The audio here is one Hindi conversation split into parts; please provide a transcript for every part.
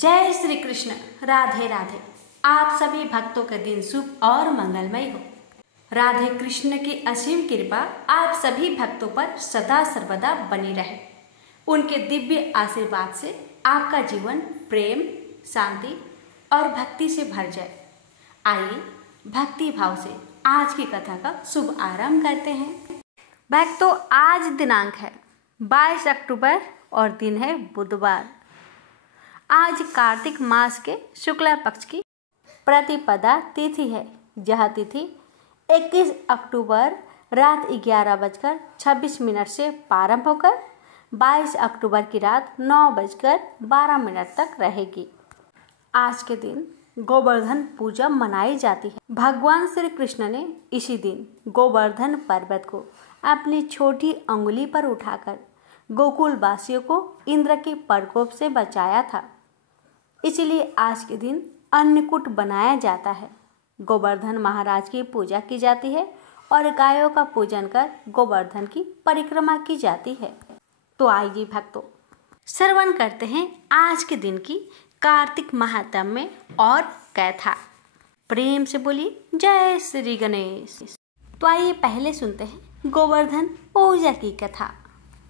जय श्री कृष्ण। राधे राधे। आप सभी भक्तों का दिन शुभ और मंगलमय हो। राधे कृष्ण की असीम कृपा आप सभी भक्तों पर सदा सर्वदा बनी रहे। उनके दिव्य आशीर्वाद से आपका जीवन प्रेम, शांति और भक्ति से भर जाए। आइए भक्ति भाव से आज की कथा का शुभ आरंभ करते हैं। भक्तों, आज दिनांक है 22 अक्टूबर और दिन है बुधवार। आज कार्तिक मास के शुक्ला पक्ष की प्रतिपदा तिथि है। यह तिथि 21 अक्टूबर रात 11:26 से प्रारंभ होकर 22 अक्टूबर की रात 9:12 तक रहेगी। आज के दिन गोवर्धन पूजा मनाई जाती है। भगवान श्री कृष्ण ने इसी दिन गोवर्धन पर्वत को अपनी छोटी अंगुली पर उठाकर गोकुल वासियों को इंद्र के प्रकोप से बचाया था। इसलिए आज के दिन अन्नकूट बनाया जाता है। गोवर्धन महाराज की पूजा की जाती है और गायों का पूजन कर गोवर्धन की परिक्रमा की जाती है। तो आइए भक्तों, श्रवण करते हैं आज के दिन की कार्तिक महात्म्य और कथा। प्रेम से बोलिए जय श्री गणेश। तो आइए पहले सुनते हैं गोवर्धन पूजा की कथा।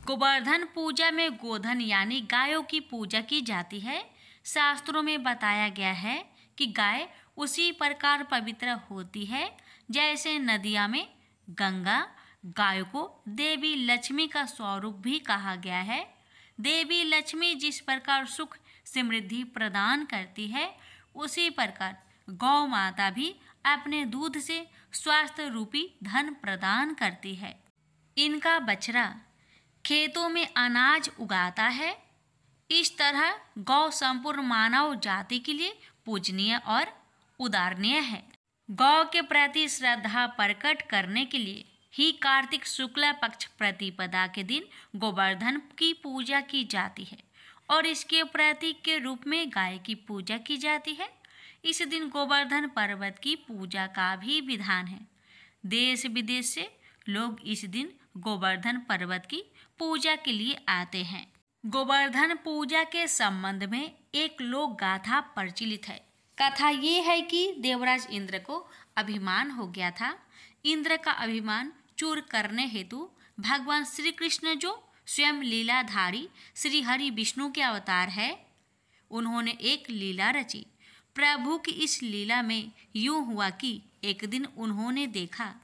गोवर्धन पूजा में गोधन यानी गायों की पूजा की जाती है। शास्त्रों में बताया गया है कि गाय उसी प्रकार पवित्र होती है जैसे नदिया में गंगा। गायों को देवी लक्ष्मी का स्वरूप भी कहा गया है। देवी लक्ष्मी जिस प्रकार सुख समृद्धि प्रदान करती है, उसी प्रकार गौ माता भी अपने दूध से स्वास्थ्य रूपी धन प्रदान करती है। इनका बछड़ा खेतों में अनाज उगाता है। इस तरह गौ संपूर्ण मानव जाति के लिए पूजनीय और उदारणीय है। गौ के प्रति श्रद्धा प्रकट करने के लिए ही कार्तिक शुक्ला पक्ष प्रतिपदा के दिन गोवर्धन की पूजा की जाती है और इसके प्रतीक के रूप में गाय की पूजा की जाती है। इस दिन गोवर्धन पर्वत की पूजा का भी विधान है। देश विदेश से लोग इस दिन गोवर्धन पर्वत की पूजा के लिए आते हैं। गोवर्धन पूजा के संबंध में एक लोक गाथा प्रचलित है। कथा ये है कि देवराज इंद्र को अभिमान हो गया था। इंद्र का अभिमान चूर करने हेतु भगवान श्री कृष्ण, जो स्वयं लीलाधारी श्री हरि विष्णु के अवतार है, उन्होंने एक लीला रची। प्रभु की इस लीला में यूं हुआ कि एक दिन उन्होंने देखा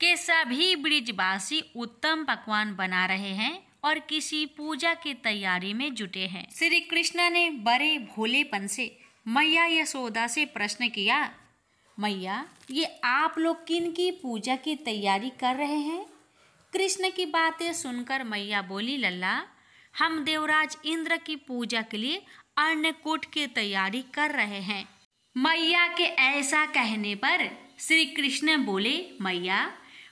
कि सभी ब्रिजवासी उत्तम पकवान बना रहे हैं और किसी पूजा की तैयारी में जुटे हैं। श्री कृष्ण ने बड़े भोलेपन से मैया यशोदा से प्रश्न किया, मैया, ये आप लोग किन की पूजा की तैयारी कर रहे हैं? कृष्ण की बातें सुनकर मैया बोली, लल्ला, हम देवराज इंद्र की पूजा के लिए अन्नकूट की तैयारी कर रहे हैं। मैया के ऐसा कहने पर श्री कृष्ण बोले, मैया,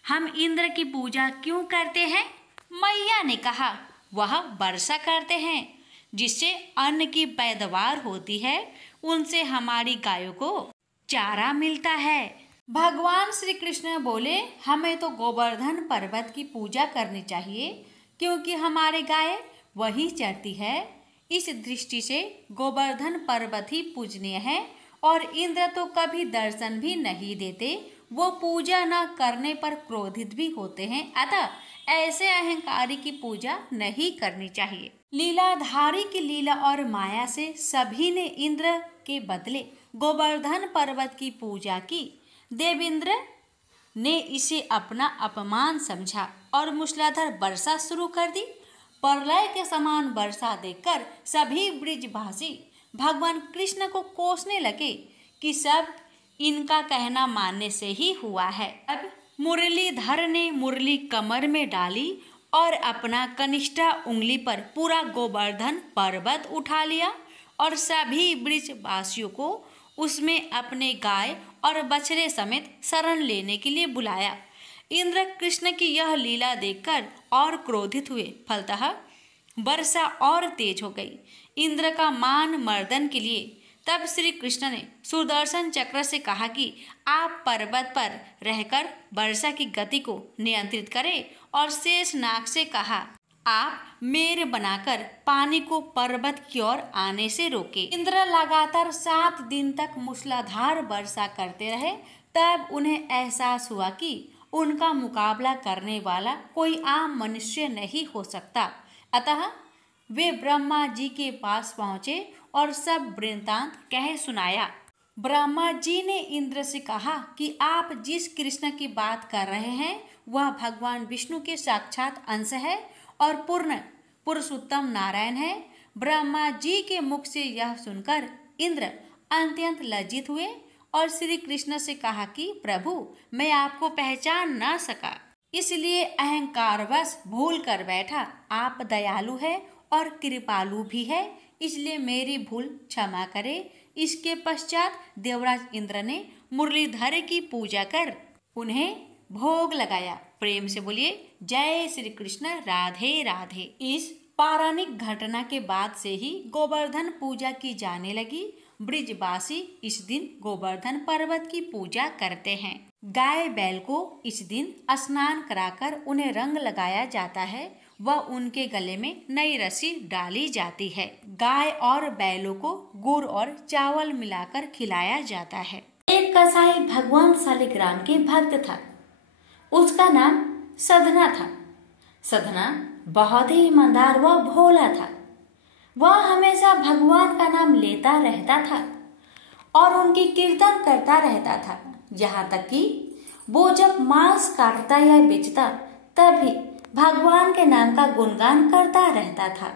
हम इंद्र की पूजा क्यों करते हैं? मैया ने कहा, वह वर्षा करते हैं जिससे अन्न की पैदावार होती है, उनसे हमारी गायों को चारा मिलता है। भगवान श्री कृष्ण बोले, हमें तो गोवर्धन पर्वत की पूजा करनी चाहिए क्योंकि हमारे गाय वही चरती है। इस दृष्टि से गोवर्धन पर्वत ही पूजनीय है और इंद्र तो कभी दर्शन भी नहीं देते। वो पूजा न करने पर क्रोधित भी होते हैं। अतः ऐसे अहंकारी की पूजा नहीं करनी चाहिए। लीलाधारी की लीला और माया से सभी ने इंद्र के बदले गोवर्धन पर्वत की पूजा की। देवेंद्र ने इसे अपना अपमान समझा और मूसलाधार वर्षा शुरू कर दी। प्रलय के समान वर्षा देखकर सभी ब्रिजवासी भगवान कृष्ण को कोसने लगे कि सब इनका कहना मानने से ही हुआ है। अब मुरलीधर ने मुरली कमर में डाली और अपना कनिष्ठा उंगली पर पूरा गोवर्धन पर्वत उठा लिया और सभी ब्रिजवासियों को उसमें अपने गाय और बछड़े समेत शरण लेने के लिए बुलाया। इंद्र कृष्ण की यह लीला देखकर और क्रोधित हुए। फलतः वर्षा और तेज हो गई। इंद्र का मान मर्दन के लिए तब श्री कृष्ण ने सुदर्शन चक्र से कहा कि आप पर्वत पर रहकर वर्षा की गति को नियंत्रित करें और शेष नाग से कहा आप मेड़ बनाकर पानी को पर्वत की ओर आने से रोके। इंद्र लगातार 7 दिन तक मूसलाधार वर्षा करते रहे। तब उन्हें एहसास हुआ कि उनका मुकाबला करने वाला कोई आम मनुष्य नहीं हो सकता। अतः वे ब्रह्मा जी के पास पहुँचे और सब वृत्तांत कह सुनाया। ब्रह्मा जी ने इंद्र से कहा कि आप जिस कृष्ण की बात कर रहे हैं वह भगवान विष्णु के साक्षात अंश है और पूर्ण पुरुषोत्तम नारायण है। ब्रह्मा जी के मुख से यह सुनकर इंद्र अत्यंत लज्जित हुए और श्री कृष्ण से कहा कि प्रभु, मैं आपको पहचान ना सका, इसलिए अहंकारवश भूल कर बैठा। आप दयालु है और कृपालु भी है, इसलिए मेरी भूल क्षमा करे। इसके पश्चात देवराज इंद्र ने मुरलीधर की पूजा कर उन्हें भोग लगाया। प्रेम से बोलिए जय श्री कृष्ण, राधे राधे। इस पौराणिक घटना के बाद से ही गोवर्धन पूजा की जाने लगी। ब्रिजवासी इस दिन गोवर्धन पर्वत की पूजा करते हैं। गाय बैल को इस दिन स्नान कराकर उन्हें रंग लगाया जाता है व उनके गले में नई रस्सी डाली जाती है। गाय और बैलों को गुड़ और चावल मिलाकर खिलाया जाता है। एक कसाई भगवान शालिग्राम के भक्त था। उसका नाम सधना था। सधना बहुत ही ईमानदार व भोला था। वह हमेशा भगवान का नाम लेता रहता था और उनकी कीर्तन करता रहता था। यहाँ तक कि वो जब मांस काटता या बेचता तब भी भगवान के नाम का गुणगान करता रहता था।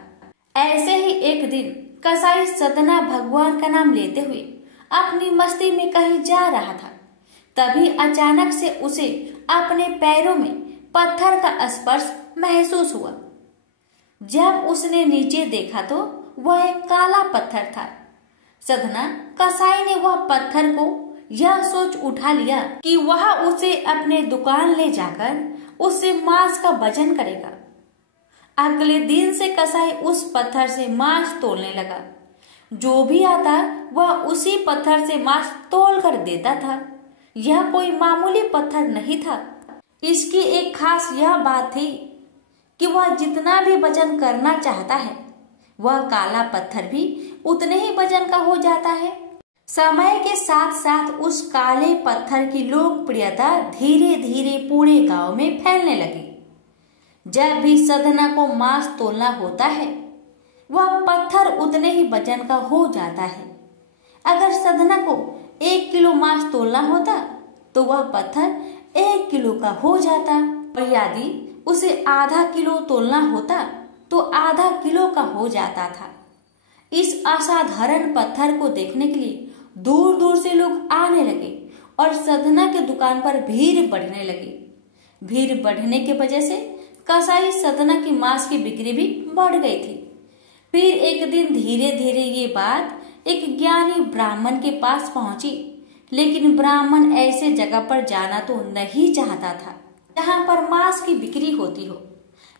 ऐसे ही एक दिन कसाई सधना भगवान का नाम लेते हुए अपनी मस्ती में कहीं जा रहा था। तभी अचानक से उसे अपने पैरों में पत्थर का स्पर्श महसूस हुआ। जब उसने नीचे देखा तो वह एक काला पत्थर था। सधना कसाई ने वह पत्थर को यह सोच उठा लिया कि वह उसे अपने दुकान ले जाकर उससे मांस का वजन करेगा। अगले दिन से कसाई उस पत्थर से मांस तोलने लगा। जो भी आता वह उसी पत्थर से मांस तोल कर देता था। यह कोई मामूली पत्थर नहीं था। इसकी एक खास यह बात थी कि वह जितना भी वजन करना चाहता है वह काला पत्थर भी उतने ही वजन का हो जाता है। समय के साथ साथ उस काले पत्थर की लोकप्रियता धीरे धीरे पूरे गांव में फैलने लगी। जब भी सधना को मांस तोलना होता है वह पत्थर उतने ही वजन का हो जाता है। अगर सधना को 1 किलो मांस तोलना होता तो वह पत्थर 1 किलो का हो जाता और यदि उसे आधा किलो तोलना होता तो आधा किलो का हो जाता था। इस असाधारण पत्थर को देखने के लिए दूर दूर से लोग आने लगे और सधना के दुकान पर भीड़ बढ़ने लगी। भीड़ बढ़ने की वजह से कसाई सधना की मांस की बिक्री भी बढ़ गई थी। फिर एक दिन धीरे धीरे ये बात एक ज्ञानी ब्राह्मण के पास पहुंची। लेकिन ब्राह्मण ऐसे जगह पर जाना तो नहीं चाहता था जहां पर मांस की बिक्री होती हो।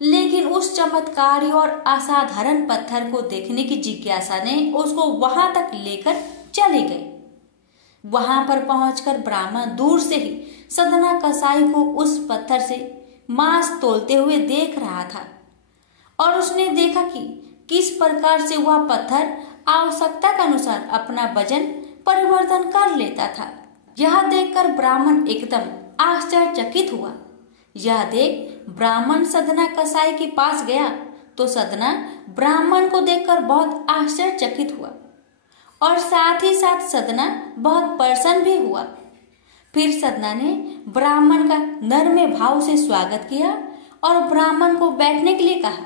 लेकिन उस चमत्कारी और असाधारण पत्थर को देखने की जिज्ञासा ने उसको वहां तक लेकर चली गई। वहां पर पहुंचकर ब्राह्मण दूर से ही सधना कसाई को उस पत्थर से मांस तोलते हुए देख रहा था और उसने देखा कि किस प्रकार से वह पत्थर आवश्यकता के अनुसार अपना वजन परिवर्तन कर लेता था। यह देखकर ब्राह्मण एकदम आश्चर्यचकित हुआ। यह देख ब्राह्मण सधना कसाई के पास गया तो सधना ब्राह्मण को देखकर बहुत आश्चर्यचकित हुआ और साथ ही साथ सधना बहुत प्रसन्न भी हुआ। फिर सधना ने ब्राह्मण का नम्र भाव से स्वागत किया और ब्राह्मण को बैठने के लिए कहा।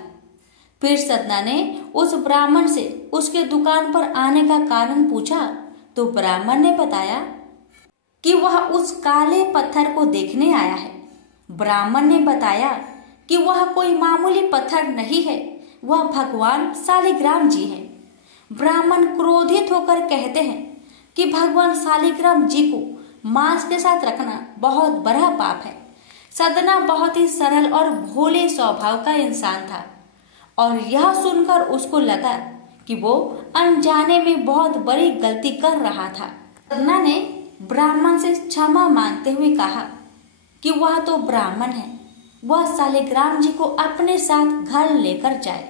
फिर सधना ने उस ब्राह्मण से उसके दुकान पर आने का कारण पूछा तो ब्राह्मण ने बताया कि वह उस काले पत्थर को देखने आया है। ब्राह्मण ने बताया कि वह कोई मामूली पत्थर नहीं है, वह भगवान शालिग्राम जी हैं। ब्राह्मण क्रोधित होकर कहते हैं कि भगवान शालिग्राम जी को मांस के साथ रखना बहुत बड़ा पाप है। सधना बहुत ही सरल और भोले स्वभाव का इंसान था और यह सुनकर उसको लगा कि वो अनजाने में बहुत बड़ी गलती कर रहा था। सधना ने ब्राह्मण से क्षमा मांगते हुए कहा कि वह तो ब्राह्मण है वह शालिग्राम जी को अपने साथ घर लेकर जाए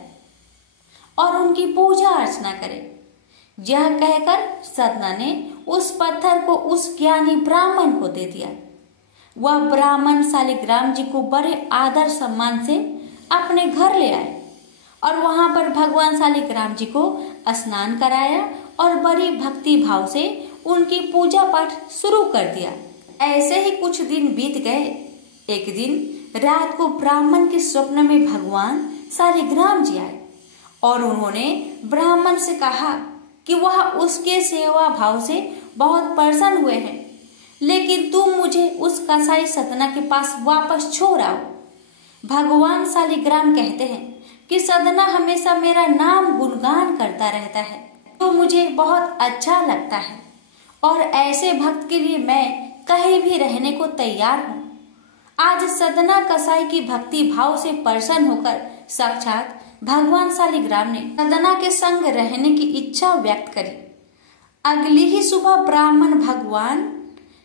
और उनकी पूजा अर्चना करे। यह कहकर सदना ने उस पत्थर को उस ज्ञानी ब्राह्मण को दे दिया। वह ब्राह्मण शालिग्राम जी को बड़े आदर सम्मान से अपने घर ले आए और वहां पर भगवान शालिग्राम जी को स्नान कराया और बड़ी भक्ति भाव से उनकी पूजा पाठ शुरू कर दिया। ऐसे ही कुछ दिन बीत गए। एक दिन रात को ब्राह्मण के स्वप्न में भगवान शालिग्राम जी आए और उन्होंने ब्राह्मण से कहा कि वह उसके सेवा भाव से बहुत प्रसन्न हुए हैं, लेकिन तुम मुझे उस कसाई सदना के पास वापस छोड़ आओ। भगवान शालिग्राम कहते हैं कि सदना हमेशा मेरा नाम गुणगान करता रहता है, तो मुझे बहुत अच्छा लगता है और ऐसे भक्त के लिए मैं कहीं भी रहने को तैयार हूँ। आज सदना कसाई की भक्ति भाव से प्रसन्न होकर साक्षात भगवान शालिग्राम ने सदना के संग रहने की इच्छा व्यक्त करी। अगली ही सुबह ब्राह्मण भगवान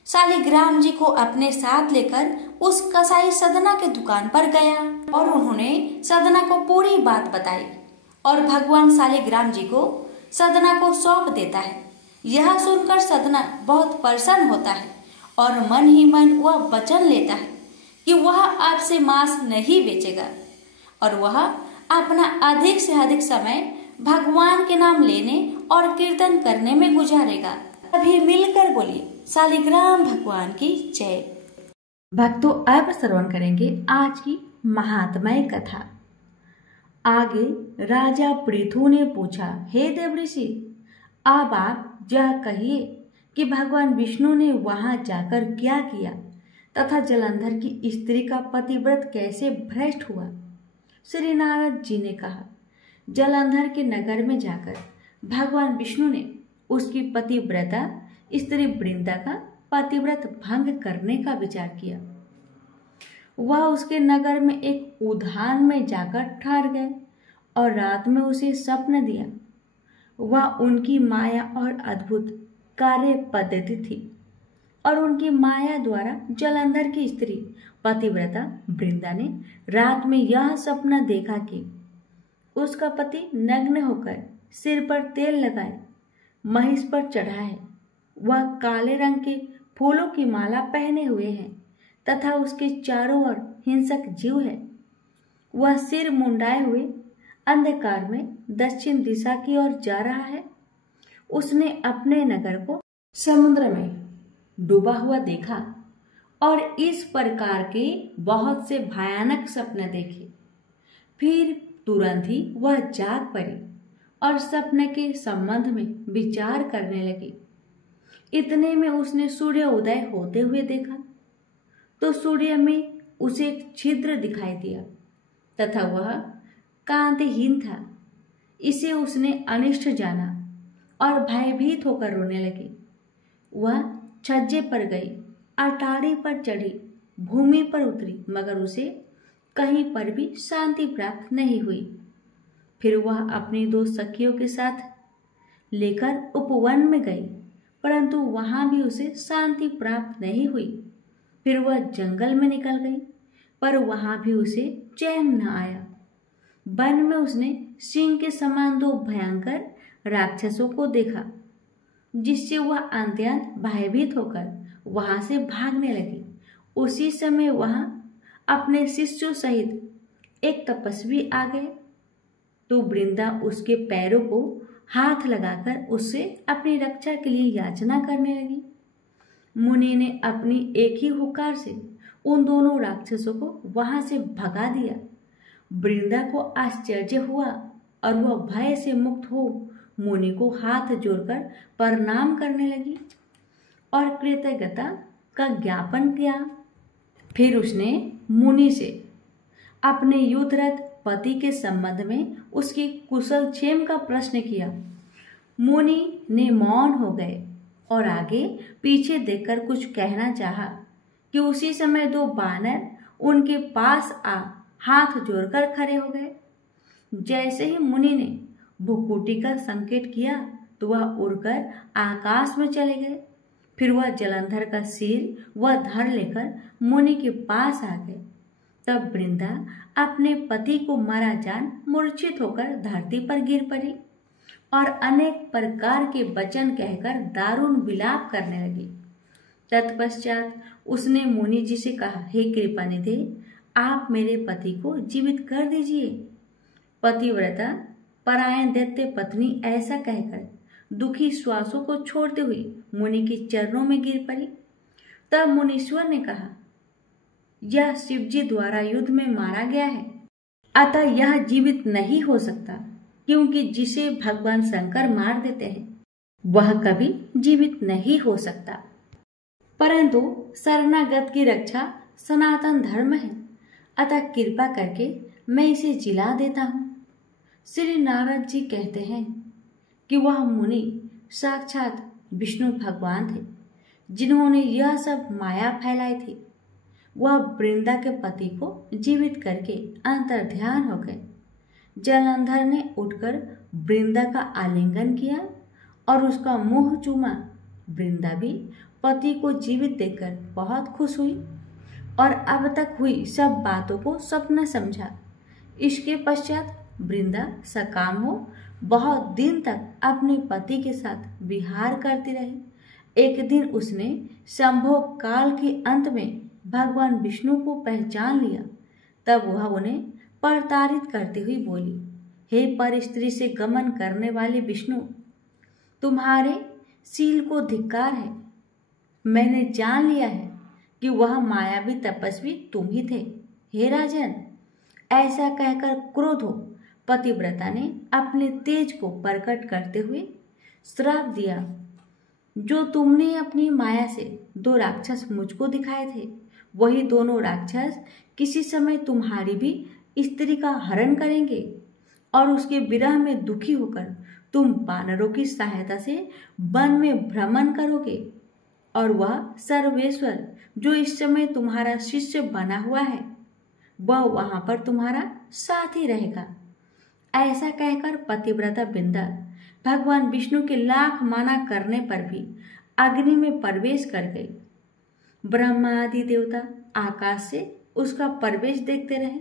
शालिग्राम जी को अपने साथ लेकर उस कसाई सदना के दुकान पर गया और उन्होंने सदना को पूरी बात बताई और भगवान शालिग्राम जी को सदना को सौंप देता है। यह सुनकर सदना बहुत प्रसन्न होता है और मन ही मन वह वचन लेता है कि वह आपसे मांस नहीं बेचेगा और वह अपना अधिक से अधिक समय भगवान के नाम लेने और कीर्तन करने में गुजारेगा। अभी मिलकर बोलिए शालिग्राम भगवान की जय। भक्तों, अब श्रवण करेंगे आज की महात्मय कथा। आगे राजा पृथु ने पूछा, हे देवऋषि, अब आप यह कहिए कि भगवान विष्णु ने वहां जाकर क्या किया तथा जलंधर की स्त्री का पतिव्रत कैसे भ्रष्ट हुआ। श्री नारद जी ने कहा, जलंधर के नगर में जाकर भगवान विष्णु ने उसकी पतिव्रता स्त्री वृंदा का पतिव्रत भंग करने का विचार किया। वह उसके नगर में एक उद्यान में जाकर ठहर गए और रात में उसे स्वप्न दिया। वह उनकी माया और अद्भुत कार्य पद्धति थी और उनकी माया द्वारा जलंधर की स्त्री पतिव्रता वृंदा ने रात में यह सपना देखा कि उसका पति नग्न होकर सिर पर तेल लगाए महिष पर चढ़ा है। वह काले रंग के फूलों की माला पहने हुए है तथा उसके चारों ओर हिंसक जीव है। वह सिर मुंडाए हुए अंधकार में दक्षिण दिशा की ओर जा रहा है। उसने अपने नगर को समुद्र में डूबा हुआ देखा और इस प्रकार के बहुत से भयानक सपने देखे। फिर तुरंत ही वह जाग पड़ी और सपने के संबंध में विचार करने लगी। इतने में उसने सूर्य उदय होते हुए देखा तो सूर्य में उसे एक छिद्र दिखाई दिया तथा वह कांतिहीन था। इसे उसने अनिष्ट जाना और भयभीत होकर रोने लगी। वह छज्जे पर गई, अटारी पर चढ़ी, भूमि पर उतरी, मगर उसे कहीं पर भी शांति प्राप्त नहीं हुई। फिर वह अपनी दो सखियों के साथ लेकर उपवन में गई, परंतु वहां भी उसे शांति प्राप्त नहीं हुई। फिर वह जंगल में निकल गई, पर वहां भी उसे चैन न आया। वन में उसने सिंह के समान दो भयंकर राक्षसों को देखा, जिससे वह अत्यंत भयभीत होकर वहां से भागने लगी। उसी समय वहां अपने शिष्यों सहित एक तपस्वी आ गए तो वृंदा उसके पैरों को हाथ लगाकर उससे अपनी रक्षा के लिए याचना करने लगी। मुनि ने अपनी एक ही हुकार से उन दोनों राक्षसों को वहां से भगा दिया। वृंदा को आश्चर्य हुआ और वह भय से मुक्त हो मुनि को हाथ जोड़कर प्रणाम करने लगी और कृतज्ञता का ज्ञापन किया। फिर उसने मुनि से अपने युद्धरत पति के संबंध में उसकी कुशल क्षेम का प्रश्न किया। मुनि ने मौन हो गए और आगे पीछे देखकर कुछ कहना चाहा कि उसी समय दो बानर उनके पास आ हाथ जोड़कर खड़े हो गए। जैसे ही मुनि ने भुकुटी का संकेत किया तो वह उड़कर आकाश में चले गए। फिर वह जलंधर का सिर वह धर लेकर मुनि के पास आ गए तब वृंदा अपने पति को मारा जान मूर्छित होकर धरती पर गिर पड़ी और अनेक प्रकार के वचन कहकर दारुण विलाप करने लगी। तत्पश्चात उसने मुनि जी से कहा, हे कृपानिधे, आप मेरे पति को जीवित कर दीजिए। पतिव्रता परायण दैत्य पत्नी ऐसा कहकर दुखी श्वासों को छोड़ते हुए मुनि के चरणों में गिर पड़ी। तब मुनीश्वर ने कहा, यह शिवजी द्वारा युद्ध में मारा गया है, अतः यह जीवित नहीं हो सकता, क्योंकि जिसे भगवान शंकर मार देते हैं वह कभी जीवित नहीं हो सकता। परंतु शरणागत की रक्षा सनातन धर्म है, अतः कृपा करके मैं इसे जिला देता हूँ। श्री नारद जी कहते हैं कि वह मुनि साक्षात विष्णु भगवान थे, जिन्होंने यह सब माया फैलाई थी। वह वृंदा के पति को जीवित करके अंतर्ध्यान हो गए। जलंधर ने उठकर वृंदा का आलिंगन किया और उसका मुंह चूमा। वृंदा भी पति को जीवित देखकर बहुत खुश हुई और अब तक हुई सब बातों को सपना समझा। इसके पश्चात वृंदा सकाम हो बहुत दिन तक अपने पति के साथ विहार करती रही। एक दिन उसने संभोग काल के अंत में भगवान विष्णु को पहचान लिया। तब वह उन्हें प्रताड़ित करती हुई बोली, हे पर स्त्री से गमन करने वाले विष्णु, तुम्हारे शील को धिक्कार है। मैंने जान लिया है कि वह मायावी तपस्वी तुम ही थे। हे राजन, ऐसा कहकर क्रोध हो पतिव्रता ने अपने तेज को प्रकट करते हुए श्राप दिया, जो तुमने अपनी माया से 2 राक्षस मुझको दिखाए थे, वही दोनों राक्षस किसी समय तुम्हारी भी स्त्री का हरण करेंगे और उसके विरह में दुखी होकर तुम वानरों की सहायता से वन में भ्रमण करोगे और वह सर्वेश्वर जो इस समय तुम्हारा शिष्य बना हुआ है वह वहां पर तुम्हारा साथी रहेगा। ऐसा कहकर पतिव्रता वृंदा भगवान विष्णु के लाख माना करने पर भी अग्नि में प्रवेश कर गई। ब्रह्मा आदि देवता आकाश से उसका प्रवेश देखते रहे।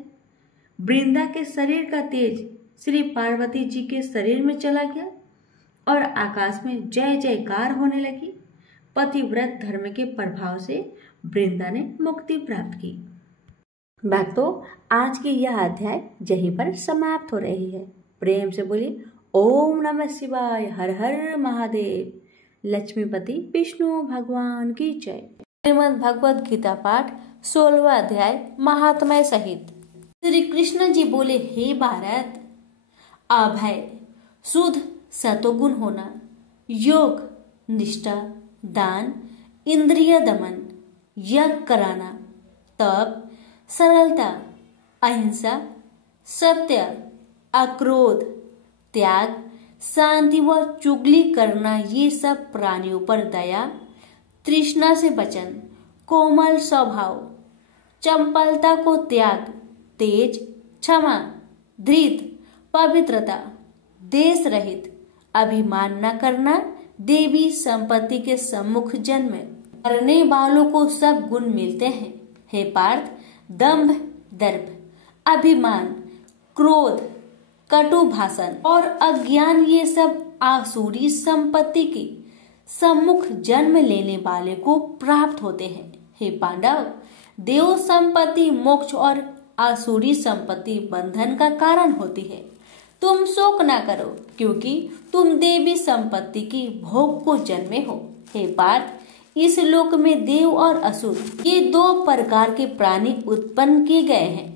वृंदा के शरीर का तेज श्री पार्वती जी के शरीर में चला गया और आकाश में जय जयकार होने लगी। पतिव्रत धर्म के प्रभाव से वृंदा ने मुक्ति प्राप्त की। भक्तों, आज की यह अध्याय यहीं पर समाप्त हो रही है। प्रेम से बोलिए ओम नमः शिवाय, हर हर महादेव। लक्ष्मीपति विष्णु भगवान की जय। श्रीमद् भगवद गीता पाठ 16वां अध्याय महात्म्य सहित। श्री कृष्ण जी बोले, हे भारत, अभय, शुद्ध सतोगुण होना, योग, निष्ठा, दान, इंद्रिय दमन, यज्ञ कराना, तप, सरलता, अहिंसा, सत्य, अक्रोध, त्याग, शांति व चुगली करना, ये सब प्राणियों पर दया, तृष्णा से बचन, कोमल स्वभाव, चंपलता को त्याग, तेज, क्षमा, धृत, पवित्रता, देश रहित, अभिमान न करना, देवी संपत्ति के सम्मुख जन्म करने वालों को सब गुण मिलते हैं। हे पार्थ, दंभ, दर्प, अभिमान, क्रोध, कटु भाषण और अज्ञान, ये सब आसुरी संपत्ति की सम्मुख जन्म लेने वाले को प्राप्त होते हैं। हे पांडव, देव संपत्ति मोक्ष और आसुरी संपत्ति बंधन का कारण होती है। तुम शोक न करो, क्योंकि तुम देवी संपत्ति की भोग को जन्मे हो। हे पार्थ, इस लोक में देव और असुर, ये 2 प्रकार के प्राणी उत्पन्न किए गए हैं।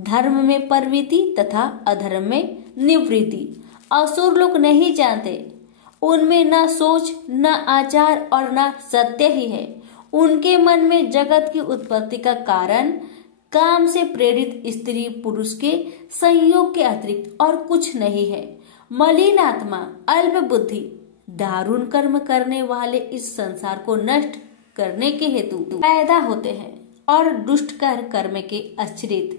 धर्म में प्रवृत्ति तथा अधर्म में निवृत्ति। असुर लोग नहीं जानते, उनमें न सोच, न आचार और न सत्य ही है। उनके मन में जगत की उत्पत्ति का कारण काम से प्रेरित स्त्री पुरुष के संयोग के अतिरिक्त और कुछ नहीं है। मलिन आत्मा, अल्प बुद्धि, दारुण कर्म करने वाले इस संसार को नष्ट करने के हेतु पैदा होते हैं और दुष्ट कर्म के आश्रित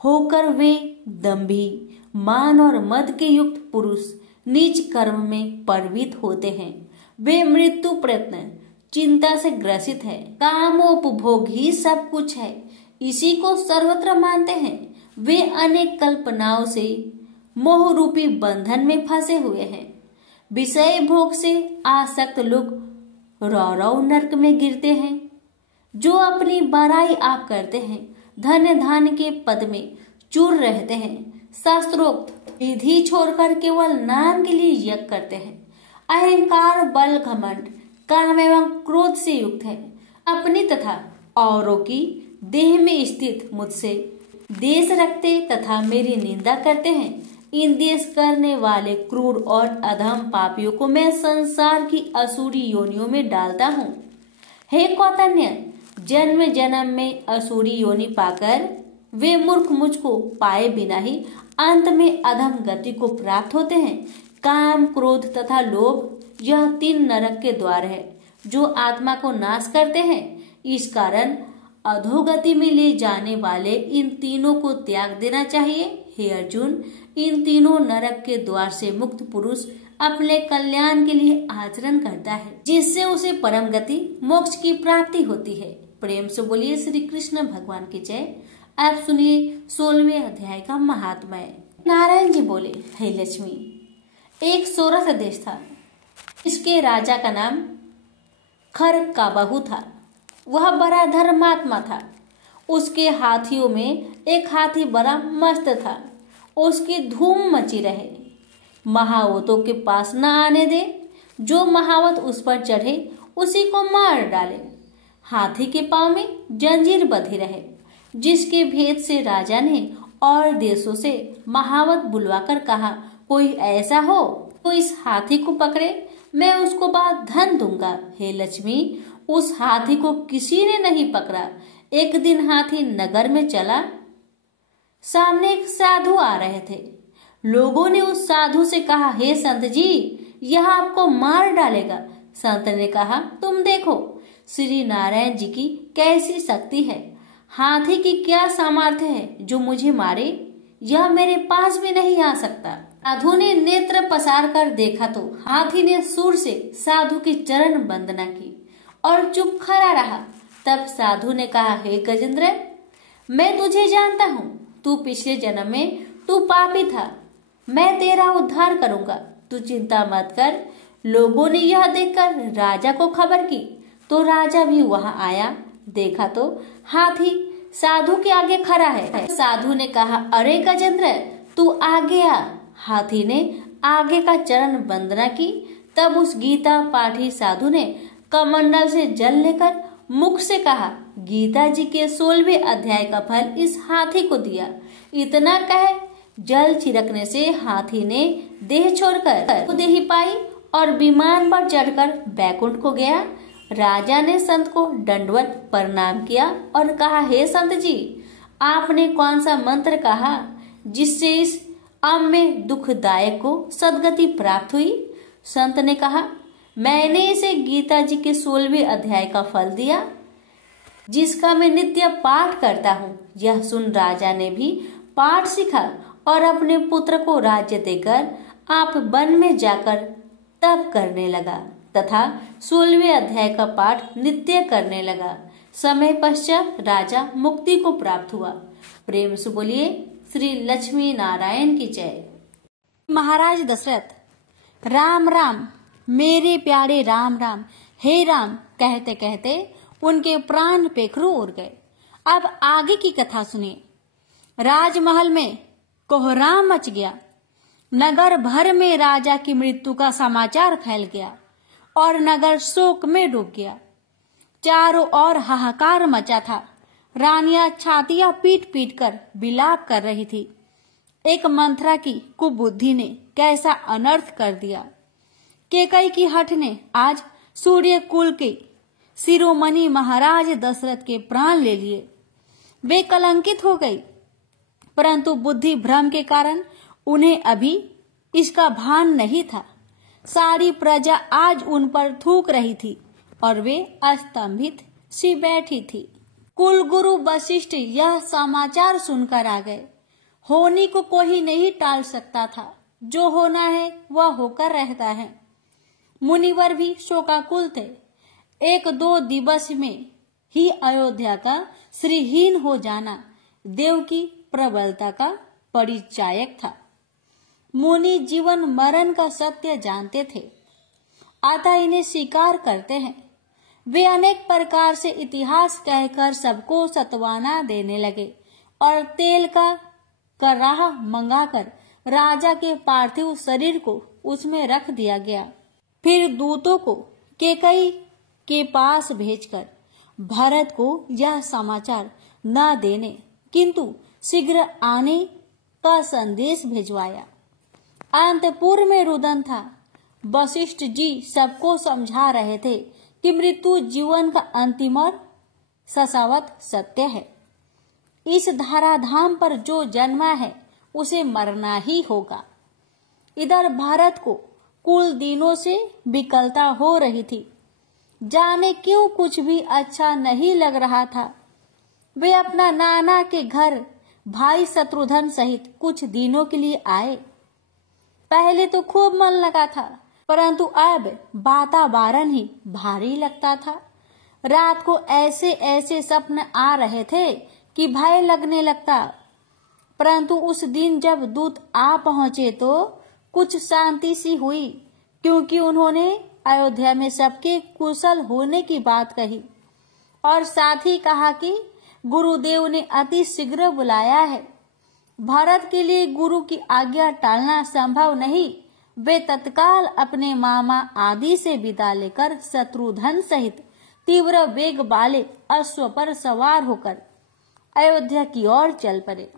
होकर वे दंभी, मान और मद के युक्त पुरुष नीच कर्म में प्रवृत्त होते हैं। वे मृत्यु प्रयत्न चिंता से ग्रसित है। कामोपभोग ही सब कुछ है, इसी को सर्वत्र मानते हैं। वे अनेक कल्पनाओं से मोह रूपी बंधन में फंसे हुए हैं। विषय भोग से आसक्त लोग रौरव नरक में गिरते हैं। जो अपनी बड़ाई आप करते हैं, धन्य धान के पद में चूर रहते हैं, शास्त्रोक्त विधि छोड़कर केवल नाम के लिए यज्ञ करते हैं, अहंकार, बल, घमंड, काम एवं क्रोध से युक्त है, अपनी तथा औरों की देह में स्थित मुझसे देश रखते तथा मेरी निंदा करते हैं। इन देश करने वाले क्रूर और अधम पापियों को मैं संसार की असुरी योनियों में डालता हूँ। हे कौतन्य, जन्म जन्म में असुरी योनि पाकर वे मूर्ख मुझको पाए बिना ही अंत में अधम गति को प्राप्त होते हैं। काम, क्रोध तथा लोभ यह 3 नरक के द्वार है जो आत्मा को नाश करते हैं। इस कारण अधोगति में ले जाने वाले इन तीनों को त्याग देना चाहिए। हे अर्जुन, इन तीनों नरक के द्वार से मुक्त पुरुष अपने कल्याण के लिए आचरण करता है, जिससे उसे परम गति मोक्ष की प्राप्ति होती है। प्रेम से बोलिए श्री कृष्ण भगवान की जय। आप सुनिए 16वें अध्याय का महात्म्य। नारायण जी बोले, हे लक्ष्मी, एक सोरठ देश था। इसके राजा का नाम खरकाबहु था। वह बड़ा धर्मात्मा था। उसके हाथियों में एक हाथी बड़ा मस्त था। उसकी धूम मची रहे, महावतों के पास न आने दे। जो महावत उस पर चढ़े उसी को मार डाले। हाथी के पांव में जंजीर बंधी रहे, जिसके भेद से राजा ने और देशों से महावत बुलवाकर कहा, कोई ऐसा हो तो इस हाथी को पकड़े, मैं उसको बहुत धन दूंगा। हे लक्ष्मी, उस हाथी को किसी ने नहीं पकड़ा। एक दिन हाथी नगर में चला। सामने एक साधु आ रहे थे। लोगों ने उस साधु से कहा, हे संत जी, यह आपको मार डालेगा। संत ने कहा, तुम देखो श्री नारायण जी की कैसी शक्ति है। हाथी की क्या सामर्थ्य है जो मुझे मारे? यह मेरे पास भी नहीं आ सकता। साधु ने नेत्र पसार कर देखा तो हाथी ने सूर से साधु की चरण वंदना की और चुप खड़ा रहा। तब साधु ने कहा, हे गजेंद्र, मैं तुझे जानता हूँ। तू पिछले जन्म में तू पापी था। मैं तेरा उद्धार करूंगा, तू चिंता मत कर। लोगों ने यह देखकर राजा को खबर की तो राजा भी वहां आया। देखा तो हाथी साधु के आगे खड़ा है। साधु ने कहा, अरे गजेंद्र, तू आगे आ। हाथी ने आगे का चरण वंदना की। तब उस गीता पाठी साधु ने कमंडल से जल लेकर मुख से कहा, गीता जी के 16वें अध्याय का फल इस हाथी को दिया। इतना कहे जल छिड़कने से हाथी ने देह छोड़कर देही पाई और विमान पर चढ़कर बैकुंठ को गया। राजा ने संत को दंडवत प्रणाम किया और कहा, हे संत जी, आपने कौन सा मंत्र कहा जिससे इस अम्य दुखदायक को सदगति प्राप्त हुई? संत ने कहा, मैंने इसे गीता जी के 16वें अध्याय का फल दिया, जिसका मैं नित्य पाठ करता हूँ। यह सुन राजा ने भी पाठ सीखा और अपने पुत्र को राज्य देकर आप वन में जाकर तप करने लगा तथा 16वें अध्याय का पाठ नित्य करने लगा। समय पश्चात राजा मुक्ति को प्राप्त हुआ। प्रेम से बोलिए श्री लक्ष्मी नारायण की जय। महाराज दशरथ, राम राम, मेरे प्यारे राम राम, हे राम कहते कहते उनके प्राण पेखरू उड़ गए। अब आगे की कथा सुनिए। राजमहल में कोहराम मच गया। नगर भर में राजा की मृत्यु का समाचार फैल गया और नगर शोक में डूब गया। चारों ओर हाहाकार मचा था। रानियां छातियां पीट पीट कर विलाप कर रही थी। एक मंथरा की कुबुद्धि ने कैसा अनर्थ कर दिया। केकई की हठ ने आज सूर्य कुल के शिरोमणि महाराज दशरथ के प्राण ले लिए। वे कलंकित हो गई, परंतु बुद्धि भ्रम के कारण उन्हें अभी इसका भान नहीं था। सारी प्रजा आज उन पर थूक रही थी और वे अस्तंभित सी बैठी थी। कुल गुरु वशिष्ठ यह समाचार सुनकर आ गए। होनी को कोई नहीं टाल सकता था। जो होना है वह होकर रहता है। मुनिवर भी शोकाकुल थे। 1-2 दिवस में ही अयोध्या का श्रीहीन हो जाना देव की प्रबलता का परिचायक था। मुनि जीवन मरण का सत्य जानते थे, अतः इन्हें स्वीकार करते हैं। वे अनेक प्रकार से इतिहास कहकर सबको सत्वाना देने लगे और तेल का कराह मंगाकर राजा के पार्थिव शरीर को उसमें रख दिया गया। फिर दूतों को कैकेयी के पास भेजकर भरत को यह समाचार न देने किंतु शीघ्र आने का संदेश भेजवाया। अंतपुर में रुदन था। वशिष्ठ जी सबको समझा रहे थे कि मृत्यु जीवन का अंतिम और शाश्वत सत्य है। इस धराधाम पर जो जन्मा है उसे मरना ही होगा। इधर भारत को कुल दिनों से विकलता हो रही थी। जाने क्यों कुछ भी अच्छा नहीं लग रहा था। वे अपना नाना के घर भाई शत्रुघ्न सहित कुछ दिनों के लिए आए। पहले तो खूब मन लगा था, परंतु अब वातावरण ही भारी लगता था। रात को ऐसे ऐसे सपने आ रहे थे कि भय लगने लगता। परंतु उस दिन जब दूत आ पहुंचे तो कुछ शांति सी हुई, क्योंकि उन्होंने अयोध्या में सबके कुशल होने की बात कही और साथ ही कहा कि गुरुदेव ने अति शीघ्र बुलाया है। भरत के लिए गुरु की आज्ञा टालना संभव नहीं। वे तत्काल अपने मामा आदि से विदा लेकर शत्रुघ्न सहित तीव्र वेग वाले अश्व पर सवार होकर अयोध्या की ओर चल पड़े।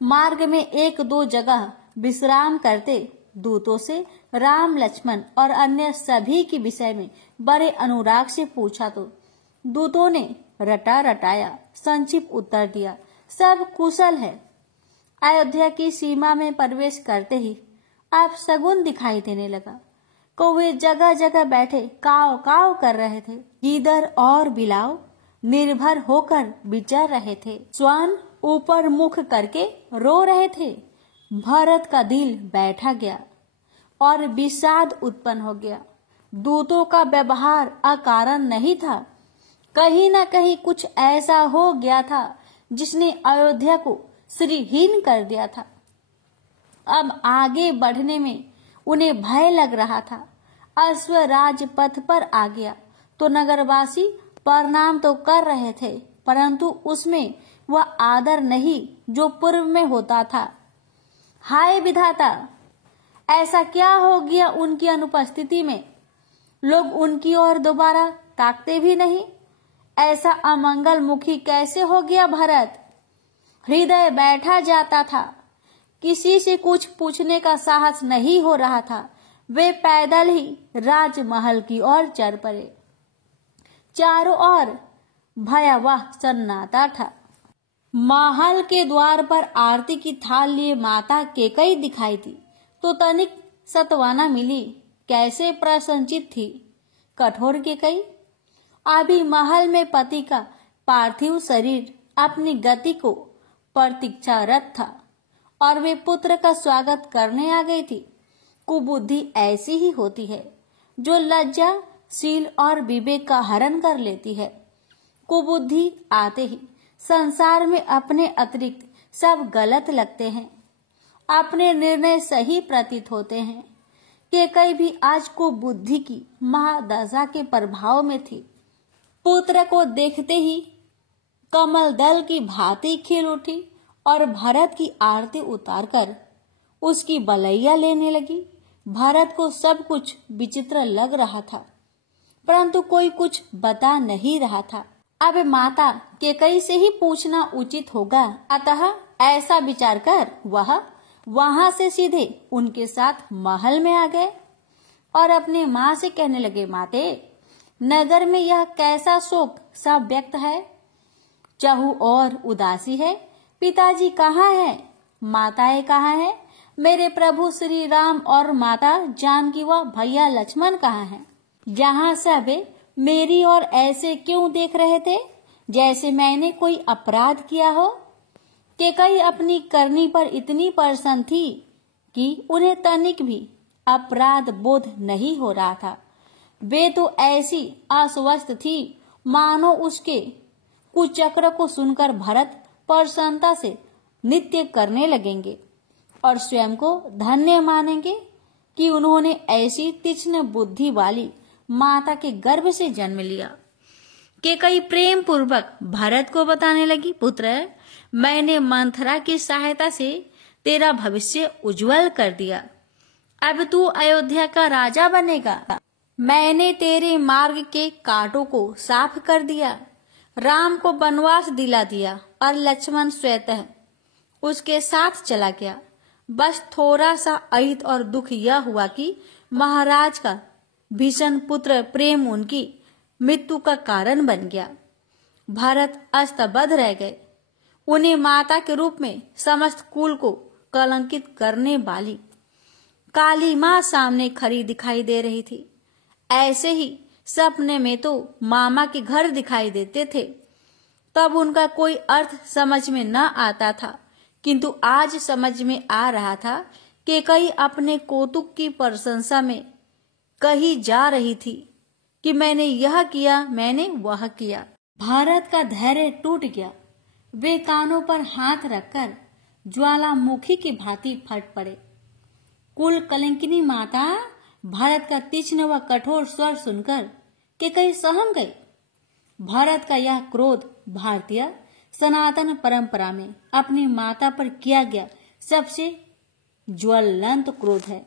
मार्ग में एक दो जगह विश्राम करते दूतों से राम लक्ष्मण और अन्य सभी के विषय में बड़े अनुराग से पूछा तो दूतों ने रटा रटाया संक्षिप्त उत्तर दिया, सब कुशल है। अयोध्या की सीमा में प्रवेश करते ही अब शगुन दिखाई देने लगा। कौवे जगह जगह बैठे काव काव कर रहे थे। गीदड़ और बिलाव निर्भर होकर विचर रहे थे। श्वान ऊपर मुख करके रो रहे थे। भरत का दिल बैठा गया और विषाद उत्पन्न हो गया। दूतों का व्यवहार अकारण नहीं था। कहीं न कहीं कुछ ऐसा हो गया था जिसने अयोध्या को श्रीहीन कर दिया था। अब आगे बढ़ने में उन्हें भय लग रहा था। अश्व राजपथ पर आ गया तो नगरवासी प्रणाम तो कर रहे थे, परंतु उसमें वह आदर नहीं जो पूर्व में होता था। हाय विधाता, ऐसा क्या हो गया उनकी अनुपस्थिति में? लोग उनकी ओर दोबारा ताकते भी नहीं। ऐसा अमंगल मुखी कैसे हो गया भरत? हृदय बैठा जाता था। किसी से कुछ पूछने का साहस नहीं हो रहा था। वे पैदल ही राजमहल की ओर चल पड़े। चारों ओर भयावह सन्नाटा था। महल के द्वार पर आरती की थाल लिए माता कैकेयी दिखाई दी तो तनिक सत्वाना मिली। कैसे प्रसन्नचित थी कठोर कैकेयी। अभी महल में पति का पार्थिव शरीर अपनी गति को प्रतीक्षारत था और वे पुत्र का स्वागत करने आ गई थी। कुबुद्धि ऐसी ही होती है जो लज्जा शील और विवेक का हरण कर लेती है। कुबुद्धि आते ही संसार में अपने अतिरिक्त सब गलत लगते हैं। अपने निर्णय सही प्रतीत होते हैं। कैकेयी भी आज कुबुद्धि की महादशा के प्रभाव में थी। पुत्र को देखते ही कमल दल की भांति खिल उठी और भरत की आरती उतारकर उसकी बलैया लेने लगी। भरत को सब कुछ विचित्र लग रहा था, परंतु कोई कुछ बता नहीं रहा था। अब माता कैकेयी से ही पूछना उचित होगा। अतः ऐसा विचार कर वह वहां से सीधे उनके साथ महल में आ गए और अपने माँ से कहने लगे, माते, नगर में यह कैसा शोक सा व्यक्त है? चहु और उदासी है। पिताजी कहाँ हैं? माताएं कहाँ हैं? मेरे प्रभु श्री राम और माता जानकी व भैया लक्ष्मण कहाँ हैं? यहाँ सब मेरी ओर ऐसे क्यों देख रहे थे जैसे मैंने कोई अपराध किया हो? कैकेयी अपनी करनी पर इतनी प्रसन्न थी कि उन्हें तनिक भी अपराध बोध नहीं हो रहा था। वे तो ऐसी अस्वस्थ थी मानो उसके कुचक्र को सुनकर भरत प्रसन्नता से नृत्य करने लगेंगे और स्वयं को धन्य मानेंगे कि उन्होंने ऐसी तीक्ष्ण बुद्धि वाली माता के गर्भ से जन्म लिया। कैकेयी प्रेम पूर्वक भरत को बताने लगी, पुत्र, मैंने मंथरा की सहायता से तेरा भविष्य उज्जवल कर दिया। अब तू अयोध्या का राजा बनेगा। मैंने तेरे मार्ग के कांटों को साफ कर दिया, राम को वनवास दिला दिया और लक्ष्मण स्वतः उसके साथ चला गया। बस थोड़ा सा अहित और दुख यह हुआ कि महाराज का भीषण पुत्र प्रेम उनकी मृत्यु का कारण बन गया। भरत अस्तबद्ध रह गए। उन्हें माता के रूप में समस्त कुल को कलंकित करने वाली काली मां सामने खड़ी दिखाई दे रही थी। ऐसे ही सपने में तो मामा के घर दिखाई देते थे, तब उनका कोई अर्थ समझ में न आता था, किंतु आज समझ में आ रहा था कि कैकेयी अपने कौतुक की प्रशंसा में कही जा रही थी कि मैंने यह किया, मैंने वह किया। भारत का धैर्य टूट गया। वे कानों पर हाथ रखकर ज्वालामुखी की भांति फट पड़े। कुल कलंकिनी माता भारत का तीक्ष्ण व कठोर स्वर सुनकर कैकेयी सहम गई। भारत का यह क्रोध भारतीय सनातन परंपरा में अपनी माता पर किया गया सबसे ज्वलंत क्रोध है।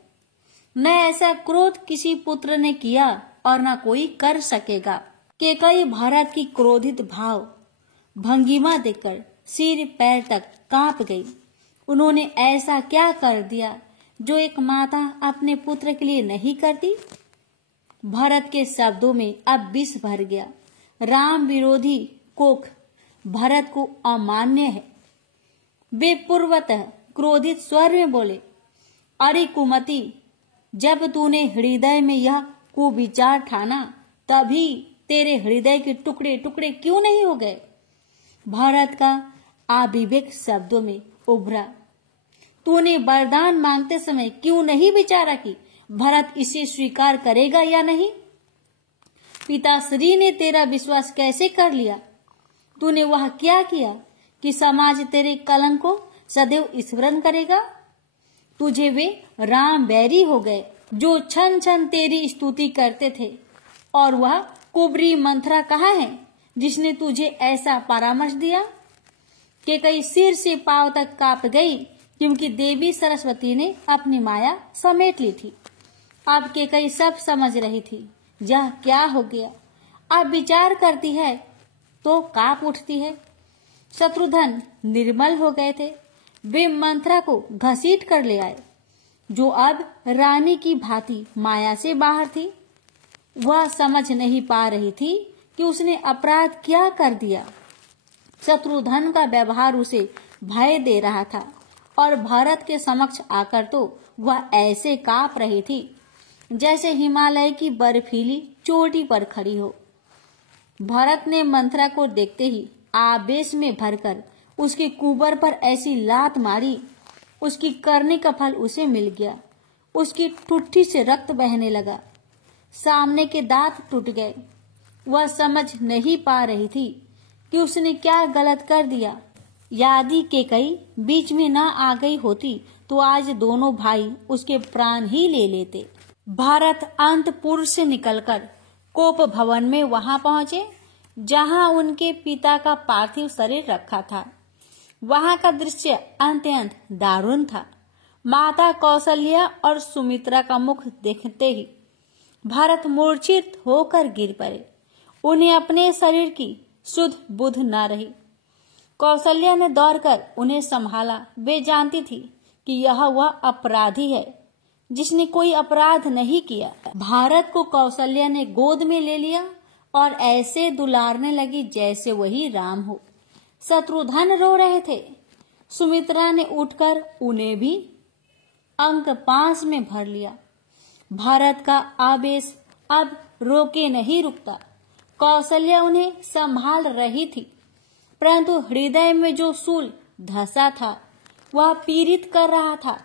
न ऐसा क्रोध किसी पुत्र ने किया और न कोई कर सकेगा। कैकेयी भारत की क्रोधित भाव भंगिमा देखकर सिर पैर तक कांप गई। उन्होंने ऐसा क्या कर दिया जो एक माता अपने पुत्र के लिए नहीं करती? भरत के शब्दों में अब विष भर गया। राम विरोधी कोख भरत को अमान्य है। वे पूर्वतः क्रोधित स्वर में बोले, अरे कुमति, जब तूने हृदय में यह कुविचार ठाना तभी तेरे हृदय के टुकड़े टुकड़े क्यों नहीं हो गए? भारत का अविवेक शब्दों में उभरा। तूने वरदान मांगते समय क्यों नहीं विचारा कि भरत इसे स्वीकार करेगा या नहीं? पिताश्री ने तेरा विश्वास कैसे कर लिया? तूने वह क्या किया कि समाज तेरे कलंक को सदैव स्मरण करेगा? तुझे वे राम बैरी हो गए जो क्षण क्षण तेरी स्तुति करते थे, और वह कुबरी मंथरा कहाँ है जिसने तुझे ऐसा परामर्श दिया? कैकेयी सिर से पांव तक कांप गई, क्योंकि देवी सरस्वती ने अपनी माया समेट ली थी। अब कैकेयी सब समझ रही थी। यह क्या हो गया? अब विचार करती है तो कांप उठती है। शत्रुघ्न निर्मल हो गए थे। वे मंथरा को घसीट कर ले आए, जो अब रानी की भांति माया से बाहर थी। वह समझ नहीं पा रही थी कि उसने अपराध क्या कर दिया। शत्रुघ्न का व्यवहार उसे भय दे रहा था और भारत के समक्ष आकर तो वह ऐसे कांप रही थी जैसे हिमालय की बर्फीली चोटी पर खड़ी हो। भारत ने मंथरा को देखते ही आवेश में भरकर उसके कुबर पर ऐसी लात मारी, उसकी करने का फल उसे मिल गया। उसकी ठुड्डी से रक्त बहने लगा, सामने के दांत टूट गए। वह समझ नहीं पा रही थी कि उसने क्या गलत कर दिया। यदि कैकेयी बीच में न आ गई होती तो आज दोनों भाई उसके प्राण ही ले लेते। भारत अंतपुर से निकलकर कोप भवन में वहां पहुंचे जहां उनके पिता का पार्थिव शरीर रखा था। वहां का दृश्य अत्यंत दारुण था। माता कौशल्या और सुमित्रा का मुख देखते ही भारत मूर्छित होकर गिर पड़े। उन्हें अपने शरीर की शुद्ध बुद्ध न रही। कौशल्या ने दौड़कर उन्हें संभाला। वे जानती थी कि यह वह अपराधी है जिसने कोई अपराध नहीं किया। भारत को कौशल्या ने गोद में ले लिया और ऐसे दुलारने लगी जैसे वही राम हो। शत्रुघ्न रो रहे थे। सुमित्रा ने उठकर उन्हें भी अंक पास में भर लिया। भारत का आवेश अब रोके नहीं रुकता। कौशल्या उन्हें संभाल रही थी, परंतु हृदय में जो शूल धंसा था वह पीड़ित कर रहा था।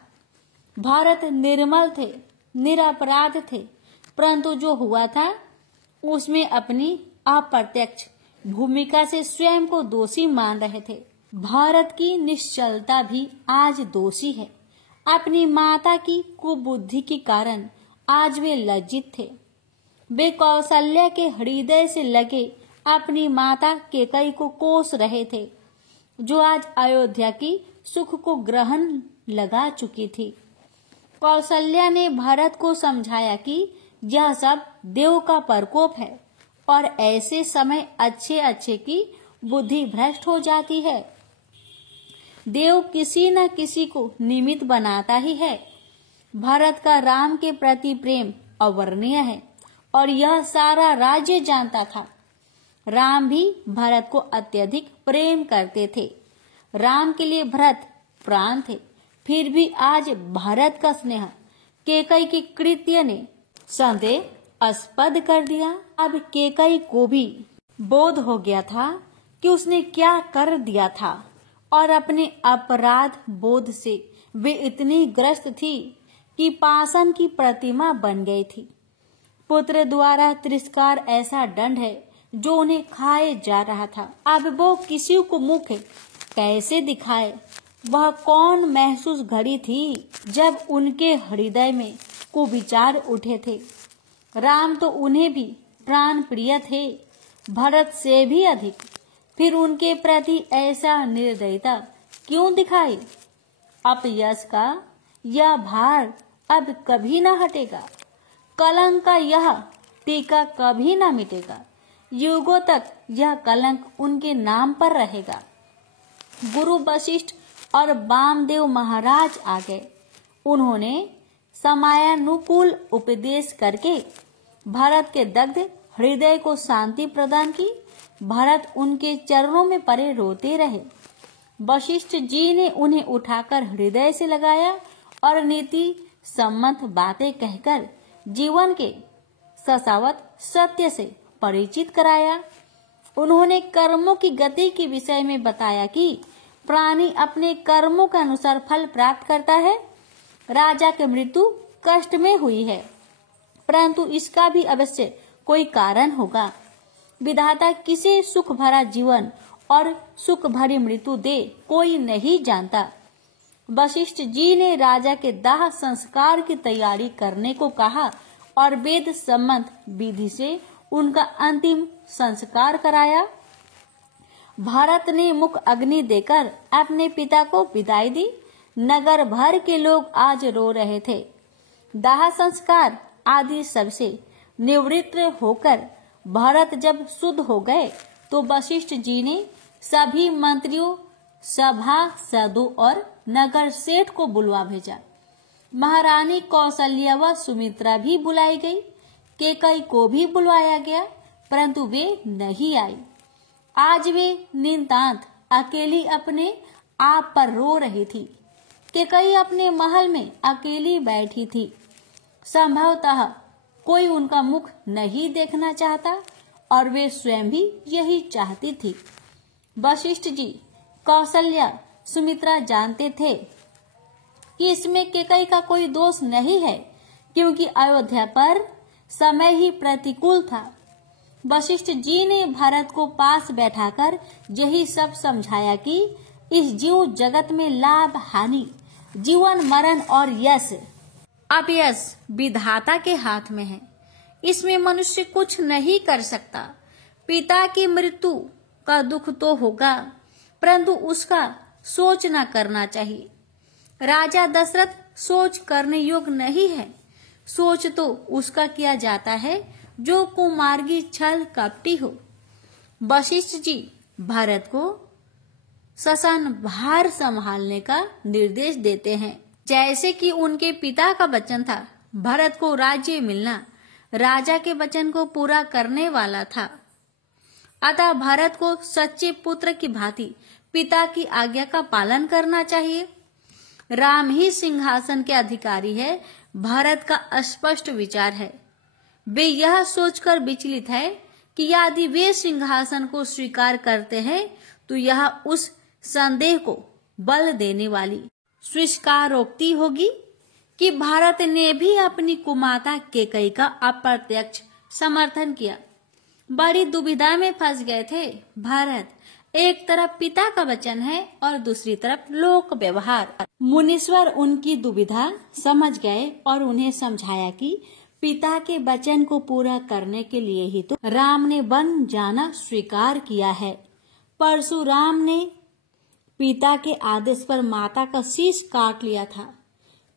भारत निर्मल थे, निरपराध थे, परंतु जो हुआ था उसमें अपनी अप्रत्यक्ष भूमिका से स्वयं को दोषी मान रहे थे। भारत की निश्चलता भी आज दोषी है। अपनी माता की कुबुद्धि के कारण आज वे लज्जित थे। वे कौशल्या के हृदय से लगे अपनी माता कैकेयी को कोस रहे थे, जो आज अयोध्या की सुख को ग्रहण लगा चुकी थी। कौशल्या ने भरत को समझाया कि यह सब देव का प्रकोप है और ऐसे समय अच्छे अच्छे की बुद्धि भ्रष्ट हो जाती है। देव किसी न किसी को निमित्त बनाता ही है। भरत का राम के प्रति प्रेम अवर्णनीय है और यह सारा राज्य जानता था। राम भी भरत को अत्यधिक प्रेम करते थे। राम के लिए भरत प्राण थे। फिर भी आज भरत का स्नेह कैकेयी के कृत्य ने संदेहास्पद कर दिया। अब कैकेयी को भी बोध हो गया था कि उसने क्या कर दिया था और अपने अपराध बोध से वे इतनी ग्रस्त थी कि पाषाण की प्रतिमा बन गई थी। पुत्र द्वारा तिरस्कार ऐसा दंड है जो उन्हें खाए जा रहा था। अब वो किसी को मुख कैसे दिखाए? वह कौन महसूस घड़ी थी जब उनके हृदय में कुविचार उठे थे। राम तो उन्हें भी प्राण प्रिय थे, भरत से भी अधिक। फिर उनके प्रति ऐसा निर्दयता क्यों दिखाई? अपयश का यह भार अब कभी न हटेगा। कलंक का यह टीका कभी न मिटेगा। युगों तक यह कलंक उनके नाम पर रहेगा। गुरु वशिष्ठ और वामदेव महाराज आ गए। उन्होंने समयानुकूल उपदेश करके भरत के दग्ध हृदय को शांति प्रदान की। भरत उनके चरणों में पड़े रोते रहे। वशिष्ठ जी ने उन्हें उठाकर हृदय से लगाया और नीति सम्मत बातें कहकर जीवन के ससावत सत्य से परिचित कराया। उन्होंने कर्मों की गति के विषय में बताया कि प्राणी अपने कर्मों के अनुसार फल प्राप्त करता है। राजा की मृत्यु कष्ट में हुई है, परंतु इसका भी अवश्य कोई कारण होगा। विधाता किसे सुख भरा जीवन और सुख भरी मृत्यु दे, कोई नहीं जानता। वशिष्ठ जी ने राजा के दाह संस्कार की तैयारी करने को कहा और वेद सम्मत विधि से उनका अंतिम संस्कार कराया। भरत ने मुख अग्नि देकर अपने पिता को विदाई दी। नगर भर के लोग आज रो रहे थे। दाह संस्कार आदि सबसे निवृत्त होकर भरत जब शुद्ध हो गए तो वशिष्ठ जी ने सभी मंत्रियों, सभासदों और नगर सेठ को बुलवा भेजा। महारानी कौशल्या व सुमित्रा भी बुलाई गई। कैकेयी को भी बुलवाया गया, परंतु वे नहीं आई। आज वे नितांत अकेली अपने आप पर रो रही थी। कैकेयी अपने महल में अकेली बैठी थी। संभवतः कोई उनका मुख नहीं देखना चाहता और वे स्वयं भी यही चाहती थी। वशिष्ठ जी, कौशल्या, सुमित्रा जानते थे कि इसमें कैकेयी का कोई दोष नहीं है, क्योंकि अयोध्या पर समय ही प्रतिकूल था। वशिष्ठ जी ने भरत को पास बैठाकर यही सब समझाया कि इस जीव जगत में लाभ हानि, जीवन मरण और यश अपयश विधाता के हाथ में है। इसमें मनुष्य कुछ नहीं कर सकता। पिता की मृत्यु का दुख तो होगा, परंतु उसका सोच न करना चाहिए। राजा दशरथ सोच करने योग्य नहीं है। सोच तो उसका किया जाता है जो कुमार्गी छल कपटी हो। वशिष्ठ जी भरत को शशन भार संभालने का निर्देश देते हैं। जैसे कि उनके पिता का वचन था, भरत को राज्य मिलना राजा के वचन को पूरा करने वाला था। अतः भरत को सच्चे पुत्र की भांति पिता की आज्ञा का पालन करना चाहिए। राम ही सिंहासन के अधिकारी है, भरत का स्पष्ट विचार है। वे यह सोचकर विचलित है कि यदि वे सिंहासन को स्वीकार करते हैं तो यह उस संदेह को बल देने वाली स्वीकारोक्ति होगी कि भारत ने भी अपनी कुमाता कैकेयी का अप्रत्यक्ष समर्थन किया। बड़ी दुविधा में फंस गए थे। भरत एक तरफ पिता का वचन है और दूसरी तरफ लोक व्यवहार। मुनीश्वर उनकी दुविधा समझ गए और उन्हें समझाया कि पिता के वचन को पूरा करने के लिए ही तो राम ने वन जाना स्वीकार किया है। परशुराम ने पिता के आदेश पर माता का शीश काट लिया था।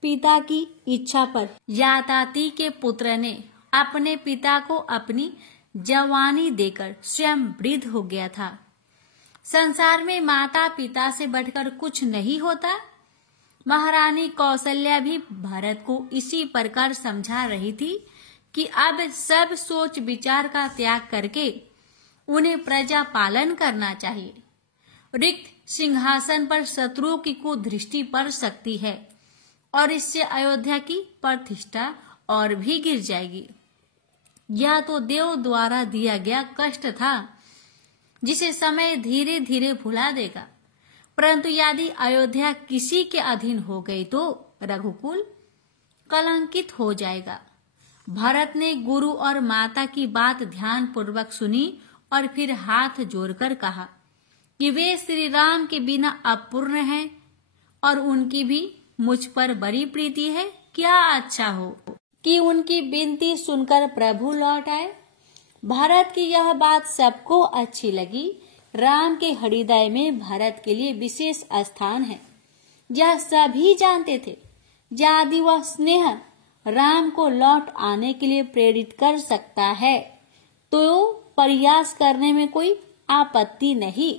पिता की इच्छा पर याताती के पुत्र ने अपने पिता को अपनी जवानी देकर स्वयं वृद्ध हो गया था। संसार में माता पिता से बढ़कर कुछ नहीं होता। महारानी कौशल्या भी भरत को इसी प्रकार समझा रही थी कि अब सब सोच विचार का त्याग करके उन्हें प्रजा पालन करना चाहिए। रिक्त सिंहासन पर शत्रुओं की कुदृष्टि पड़ सकती है और इससे अयोध्या की प्रतिष्ठा और भी गिर जाएगी। यह तो देव द्वारा दिया गया कष्ट था जिसे समय धीरे धीरे भुला देगा, परंतु यदि अयोध्या किसी के अधीन हो गई तो रघुकुल कलंकित हो जाएगा। भरत ने गुरु और माता की बात ध्यान पूर्वक सुनी और फिर हाथ जोड़कर कहा कि वे श्री राम के बिना अपूर्ण हैं और उनकी भी मुझ पर बड़ी प्रीति है। क्या अच्छा हो कि उनकी विनती सुनकर प्रभु लौट आए। भरत की यह बात सबको अच्छी लगी। राम के हृदय में भरत के लिए विशेष स्थान है, यह सभी जानते थे। यदि वह स्नेह राम को लौट आने के लिए प्रेरित कर सकता है तो प्रयास करने में कोई आपत्ति नहीं।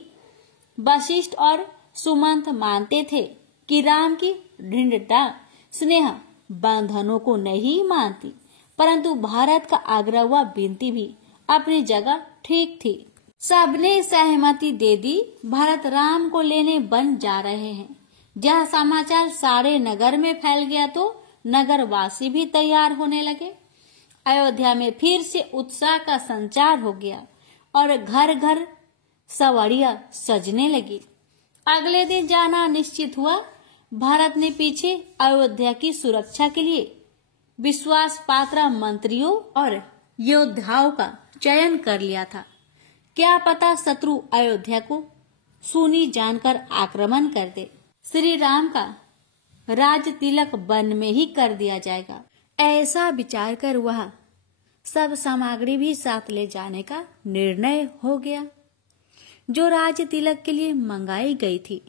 वशिष्ठ और सुमंत मानते थे कि राम की दृढ़ता स्नेह बंधनों को नहीं मानती, परंतु भारत का आग्रह व विनती भी अपनी जगह ठीक थी। सबने सहमति दे दी। भरत राम को लेने वन जा रहे हैं। यह समाचार सारे नगर में फैल गया तो नगरवासी भी तैयार होने लगे। अयोध्या में फिर से उत्साह का संचार हो गया और घर घर सवारियां सजने लगी। अगले दिन जाना निश्चित हुआ। भारत ने पीछे अयोध्या की सुरक्षा के लिए विश्वास पात्र मंत्रियों और योद्धाओं का चयन कर लिया था। क्या पता शत्रु अयोध्या को सुनी जानकर आक्रमण कर दे। श्री राम का राज तिलक वन में ही कर दिया जाएगा। ऐसा विचार कर वह सब सामग्री भी साथ ले जाने का निर्णय हो गया जो राज तिलक के लिए मंगाई गई थी।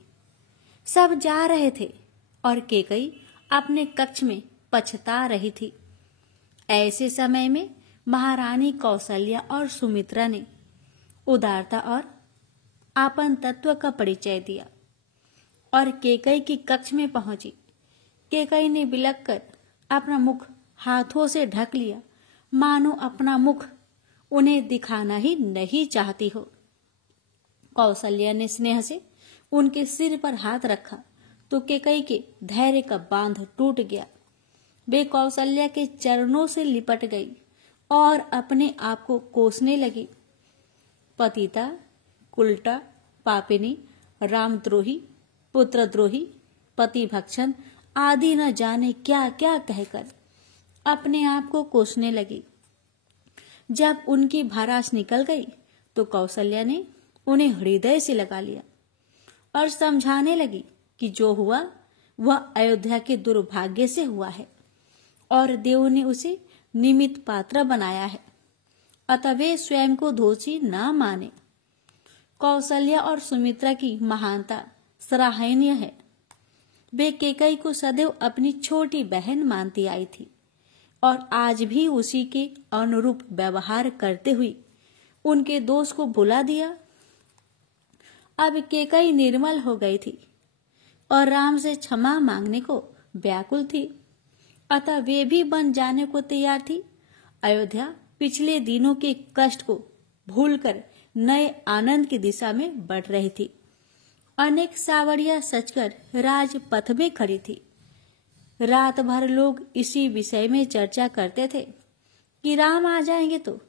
सब जा रहे थे और केकई अपने कक्ष में पछता रही थी। ऐसे समय में महारानी कौशल्या और सुमित्रा ने उदारता और आपन तत्व का परिचय दिया और केकई की कक्ष में पहुंची। केकई ने बिलख कर अपना मुख हाथों से ढक लिया, मानो अपना मुख उन्हें दिखाना ही नहीं चाहती हो। कौशल्या ने स्नेह से उनके सिर पर हाथ रखा तो केकई के धैर्य का बांध टूट गया। वे कौशल्या के चरणों से लिपट गई और अपने आप को कोसने लगी। पतिता, कुलटा, पापिनी, रामद्रोही, पुत्रद्रोही, पति भक्षण आदि न जाने क्या क्या कहकर अपने आप को कोसने लगी। जब उनकी भड़ास निकल गई तो कौशल्या ने उन्हें हृदय से लगा लिया और समझाने लगी कि जो हुआ वह अयोध्या के दुर्भाग्य से हुआ है और देव ने उसे निमित्त पात्र बनाया है, अतः वे स्वयं को दोषी न माने। कौशल्या और सुमित्रा की महानता सराहनीय है। वे केकई को सदैव अपनी छोटी बहन मानती आई थी और आज भी उसी के अनुरूप व्यवहार करते हुए उनके दोष को भुला दिया। अब केकई निर्मल हो गई थी और राम से क्षमा मांगने को व्याकुल थी, अतः वे भी बन जाने को तैयार थी। अयोध्या पिछले दिनों के कष्ट को भूलकर नए आनंद की दिशा में बढ़ रही थी। अनेक सावरियां सजकर राजपथ में खड़ी थी। रात भर लोग इसी विषय में चर्चा करते थे कि राम आ जाएंगे तो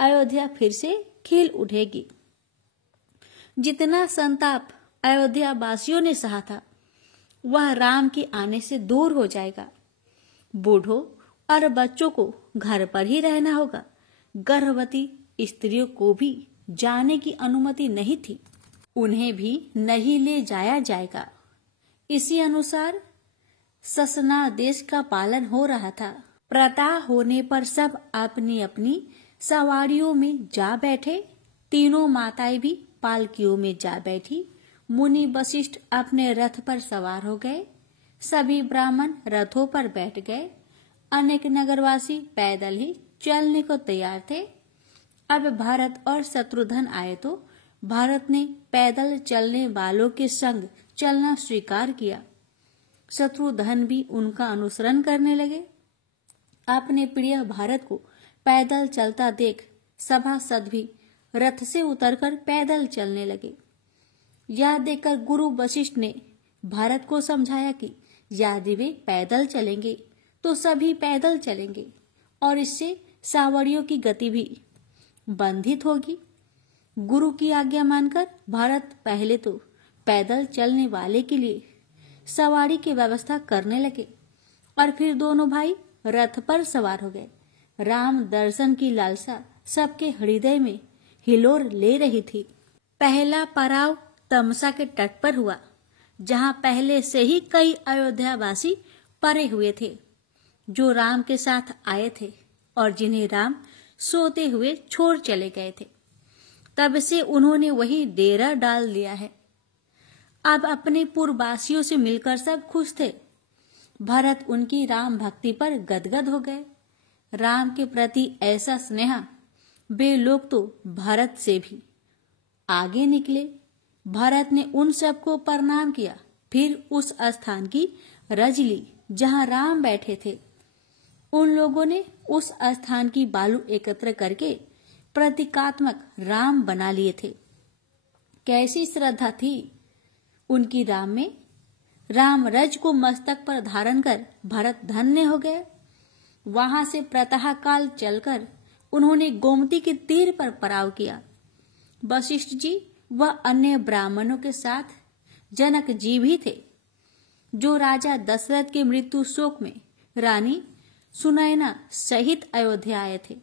अयोध्या फिर से खिल उठेगी। जितना संताप अयोध्या वासियों ने सहा था वह राम के आने से दूर हो जाएगा। बूढ़ों और बच्चों को घर पर ही रहना होगा। गर्भवती स्त्रियों को भी जाने की अनुमति नहीं थी। उन्हें भी नहीं ले जाया जाएगा। इसी अनुसार शासनादेश का पालन हो रहा था। प्रातः होने पर सब अपनी अपनी सवारियों में जा बैठे। तीनों माताएं भी पालकियों में जा बैठी। मुनि वशिष्ठ अपने रथ पर सवार हो गए। सभी ब्राह्मण रथों पर बैठ गए। अनेक नगरवासी पैदल ही चलने को तैयार थे। अब भरत और शत्रुघ्न आए तो भरत ने पैदल चलने वालों के संग चलना स्वीकार किया। शत्रुघ्न भी उनका अनुसरण करने लगे। अपने प्रिय भारत को पैदल चलता देख सभासद भी रथ से उतरकर पैदल चलने लगे। यह देखकर गुरु वशिष्ठ ने भारत को समझाया कि यदि वे पैदल चलेंगे तो सभी पैदल चलेंगे और इससे सावरियों की गति भी बंधित होगी। गुरु की आज्ञा मानकर भारत पहले तो पैदल चलने वाले के लिए सवारी की व्यवस्था करने लगे और फिर दोनों भाई रथ पर सवार हो गए। राम दर्शन की लालसा सबके हृदय में हिलोर ले रही थी। पहला पड़ाव तमसा के तट पर हुआ, जहां पहले से ही कई अयोध्यावासी परे हुए थे, जो राम के साथ आए थे और जिन्हें राम सोते हुए छोड़ चले गए थे। तब से उन्होंने वही डेरा डाल दिया है। अब अपने पूर्ववासियों से मिलकर सब खुश थे। भरत उनकी राम भक्ति पर गदगद हो गए। राम के प्रति ऐसा स्नेह वे लोग तो भरत से भी आगे निकले। भरत ने उन सबको प्रणाम किया, फिर उस स्थान की रज ली जहां राम बैठे थे। उन लोगों ने उस स्थान की बालू एकत्र करके प्रतीकात्मक राम बना लिए थे। कैसी श्रद्धा थी उनकी राम में। राम रज को मस्तक पर धारण कर भरत धन्य हो गए। वहां से प्रातः काल चलकर उन्होंने गोमती के तीर पर पड़ाव किया। वशिष्ठ जी व अन्य ब्राह्मणों के साथ जनक जी भी थे, जो राजा दशरथ के मृत्यु शोक में रानी सुनैना सहित अयोध्या आए थे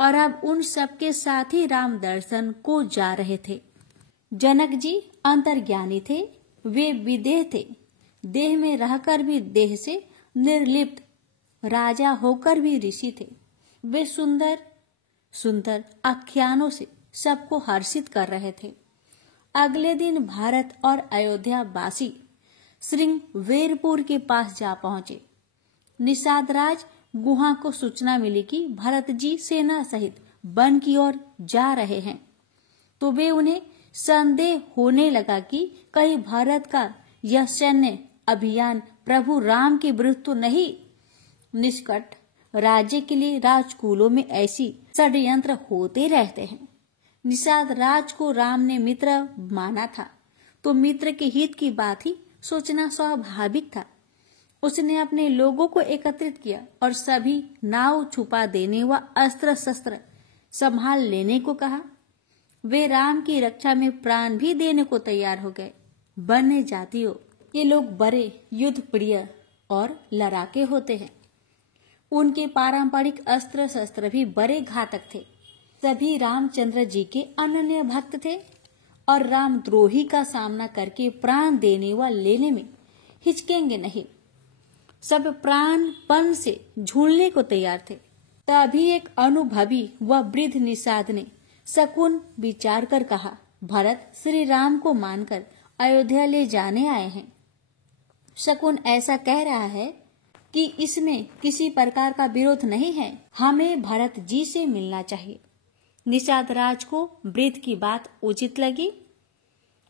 और अब उन सबके साथ ही राम दर्शन को जा रहे थे। जनक जी अंतर्ज्ञानी थे, वे विदेह थे, देह में रहकर भी देह से निर्लिप्त, राजा होकर भी ऋषि थे। वे सुंदर सुंदर आख्यानों से सबको हर्षित कर रहे थे। अगले दिन भारत और अयोध्या वासी श्रृंगवेरपुर के पास जा पहुंचे। निषाद राज गुहा को सूचना मिली कि भरत जी सेना सहित वन की ओर जा रहे हैं, तो वे उन्हें संदेह होने लगा कि कहीं भारत का यह सैन्य अभियान प्रभु राम के विरुद्ध तो नहीं। निष्कट राज्य के लिए राजकुलों में ऐसी षड्यंत्र होते रहते हैं। निषाद राज को राम ने मित्र माना था, तो मित्र के हित की बात ही सोचना स्वाभाविक था। उसने अपने लोगों को एकत्रित किया और सभी नाव छुपा देने व अस्त्र शस्त्र संभाल लेने को कहा। वे राम की रक्षा में प्राण भी देने को तैयार हो गए। वन्य जातियों, ये लोग बड़े युद्ध प्रिय और लड़ाके होते हैं। उनके पारंपरिक अस्त्र शस्त्र भी बड़े घातक थे। सभी रामचंद्र जी के अनन्य भक्त थे और रामद्रोही का सामना करके प्राण देने व लेने में हिचकेंगे नहीं। सब प्राणपण से झूलने को तैयार थे। तभी एक अनुभवी व वृद्ध निषाद ने शकुन विचार कर कहा, भरत श्री राम को मानकर अयोध्या ले जाने आए हैं। शकुन ऐसा कह रहा है कि इसमें किसी प्रकार का विरोध नहीं है, हमें भरत जी से मिलना चाहिए। निषाद राज को वृद्ध की बात उचित लगी।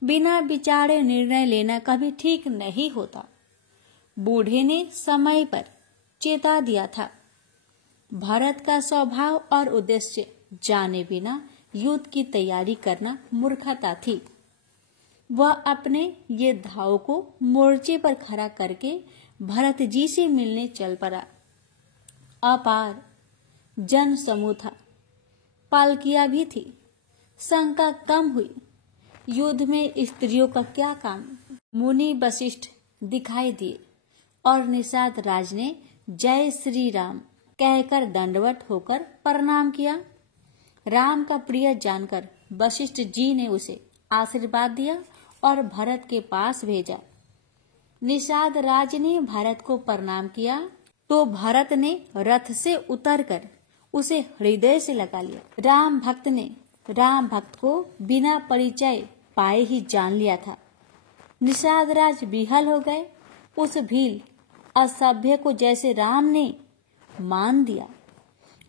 बिना विचारे निर्णय लेना कभी ठीक नहीं होता। बूढ़े ने समय पर चेता दिया था। भरत का स्वभाव और उद्देश्य जाने बिना युद्ध की तैयारी करना मूर्खता थी। वह अपने ये धाव को मोर्चे पर खड़ा करके भरत जी से मिलने चल पड़ा। अपार जन समूह था, पालकियां भी थी। शंका कम हुई, युद्ध में स्त्रियों का क्या काम। मुनि वशिष्ठ दिखाई दिए और निषाद राज ने जय श्री राम कहकर दंडवत होकर प्रणाम किया। राम का प्रिय जानकर वशिष्ठ जी ने उसे आशीर्वाद दिया और भरत के पास भेजा। निषाद राज ने भरत को प्रणाम किया तो भरत ने रथ से उतरकर उसे हृदय से लगा लिया। राम भक्त ने राम भक्त को बिना परिचय पाए ही जान लिया था। निषाद राज विहल हो गए। उस भील असभ्य को जैसे राम ने मान दिया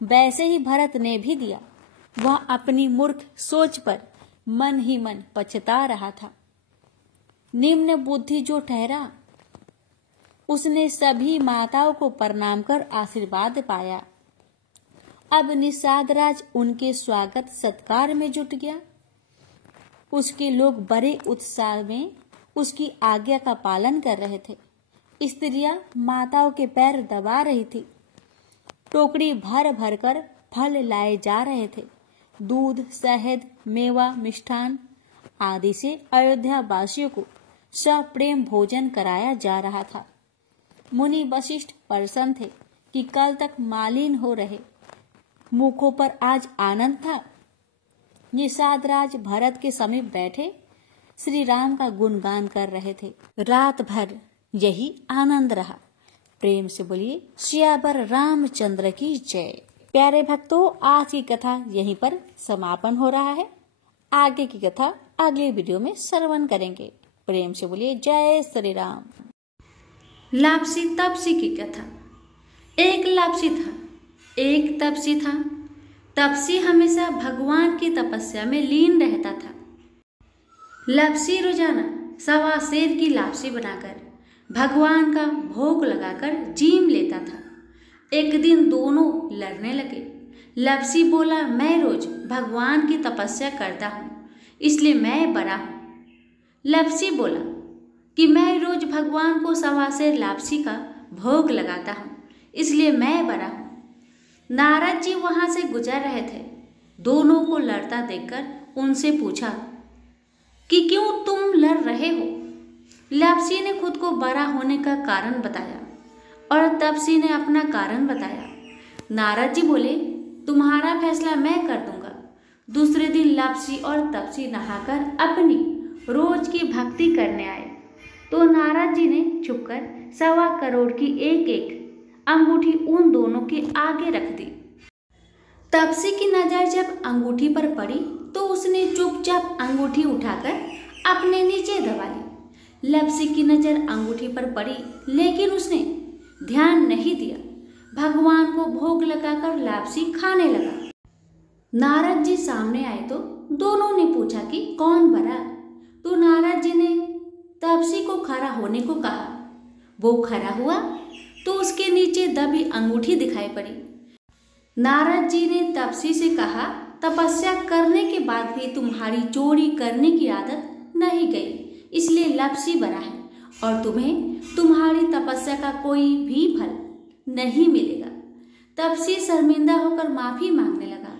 वैसे ही भरत ने भी दिया। वह अपनी मूर्ख सोच पर मन ही मन पछता रहा था। निम्न बुद्धि जो ठहरा उसने सभी माताओं को प्रणाम कर आशीर्वाद पाया। अब निषाद राज उनके स्वागत सत्कार में जुट गया। उसके लोग बड़े उत्साह में उसकी आज्ञा का पालन कर रहे थे। स्त्रियां माताओं के पैर दबा रही थी। टोकरी भर भर कर फल लाए जा रहे थे। दूध, शहद, मेवा, मिष्ठान आदि से अयोध्या वासियों को सप्रेम भोजन कराया जा रहा था। मुनि वशिष्ठ प्रसन्न थे कि कल तक मालिन हो रहे मुखों पर आज आनंद था। निषाद राज भरत के समीप बैठे श्री राम का गुणगान कर रहे थे। रात भर यही आनंद रहा। प्रेम से बोलिए सियावर रामचंद्र की जय। प्यारे भक्तों, आज की कथा यहीं पर समापन हो रहा है। आगे की कथा अगले वीडियो में श्रवण करेंगे। प्रेम से बोलिए जय श्री राम। लापसी तपसी की कथा। एक लापसी था, एक तपसी था। तपसी हमेशा भगवान की तपस्या में लीन रहता था। लापसी रोजाना सवा सेर की लापसी बनाकर भगवान का भोग लगाकर जीम लेता था। एक दिन दोनों लड़ने लगे। लापसी बोला, मैं रोज भगवान की तपस्या करता हूँ इसलिए मैं बड़ा हूँ। लापसी बोला कि मैं रोज भगवान को सवा सेर लापसी का भोग लगाता हूँ इसलिए मैं बड़ा हूँ। नारद जी वहां से गुजर रहे थे। दोनों को लड़ता देखकर उनसे पूछा कि क्यों तुम लड़ रहे हो। लापसी ने खुद को बड़ा होने का कारण बताया और तपसी ने अपना कारण बताया। नारद जी बोले, तुम्हारा फैसला मैं कर दूंगा। दूसरे दिन लापसी और तपसी नहाकर अपनी रोज की भक्ति करने आए तो नारद जी ने छुपकर 1.25 करोड़ की एक एक अंगूठी उन दोनों के आगे रख दी। तपसी की नजर जब अंगूठी पर पड़ी तो उसने चुपचाप अंगूठी उठाकर अपने नीचे दबा ली। लापसी की नजर अंगूठी पर पड़ी लेकिन उसने ध्यान नहीं दिया। भगवान को भोग लगाकर लापसी खाने लगा। नारद जी सामने आए तो दोनों ने पूछा कि कौन बड़ा। तो नारद जी ने तपसी को खड़ा होने को कहा। वो खड़ा हुआ तो उसके नीचे दबी अंगूठी दिखाई पड़ी। नारद जी ने तपसी से कहा, तपस्या करने के बाद भी तुम्हारी चोरी करने की आदत नहीं गई इसलिए लापसी बड़ा है और तुम्हें तुम्हारी तपस्या का कोई भी फल नहीं मिलेगा। तपसी शर्मिंदा होकर माफी मांगने लगा।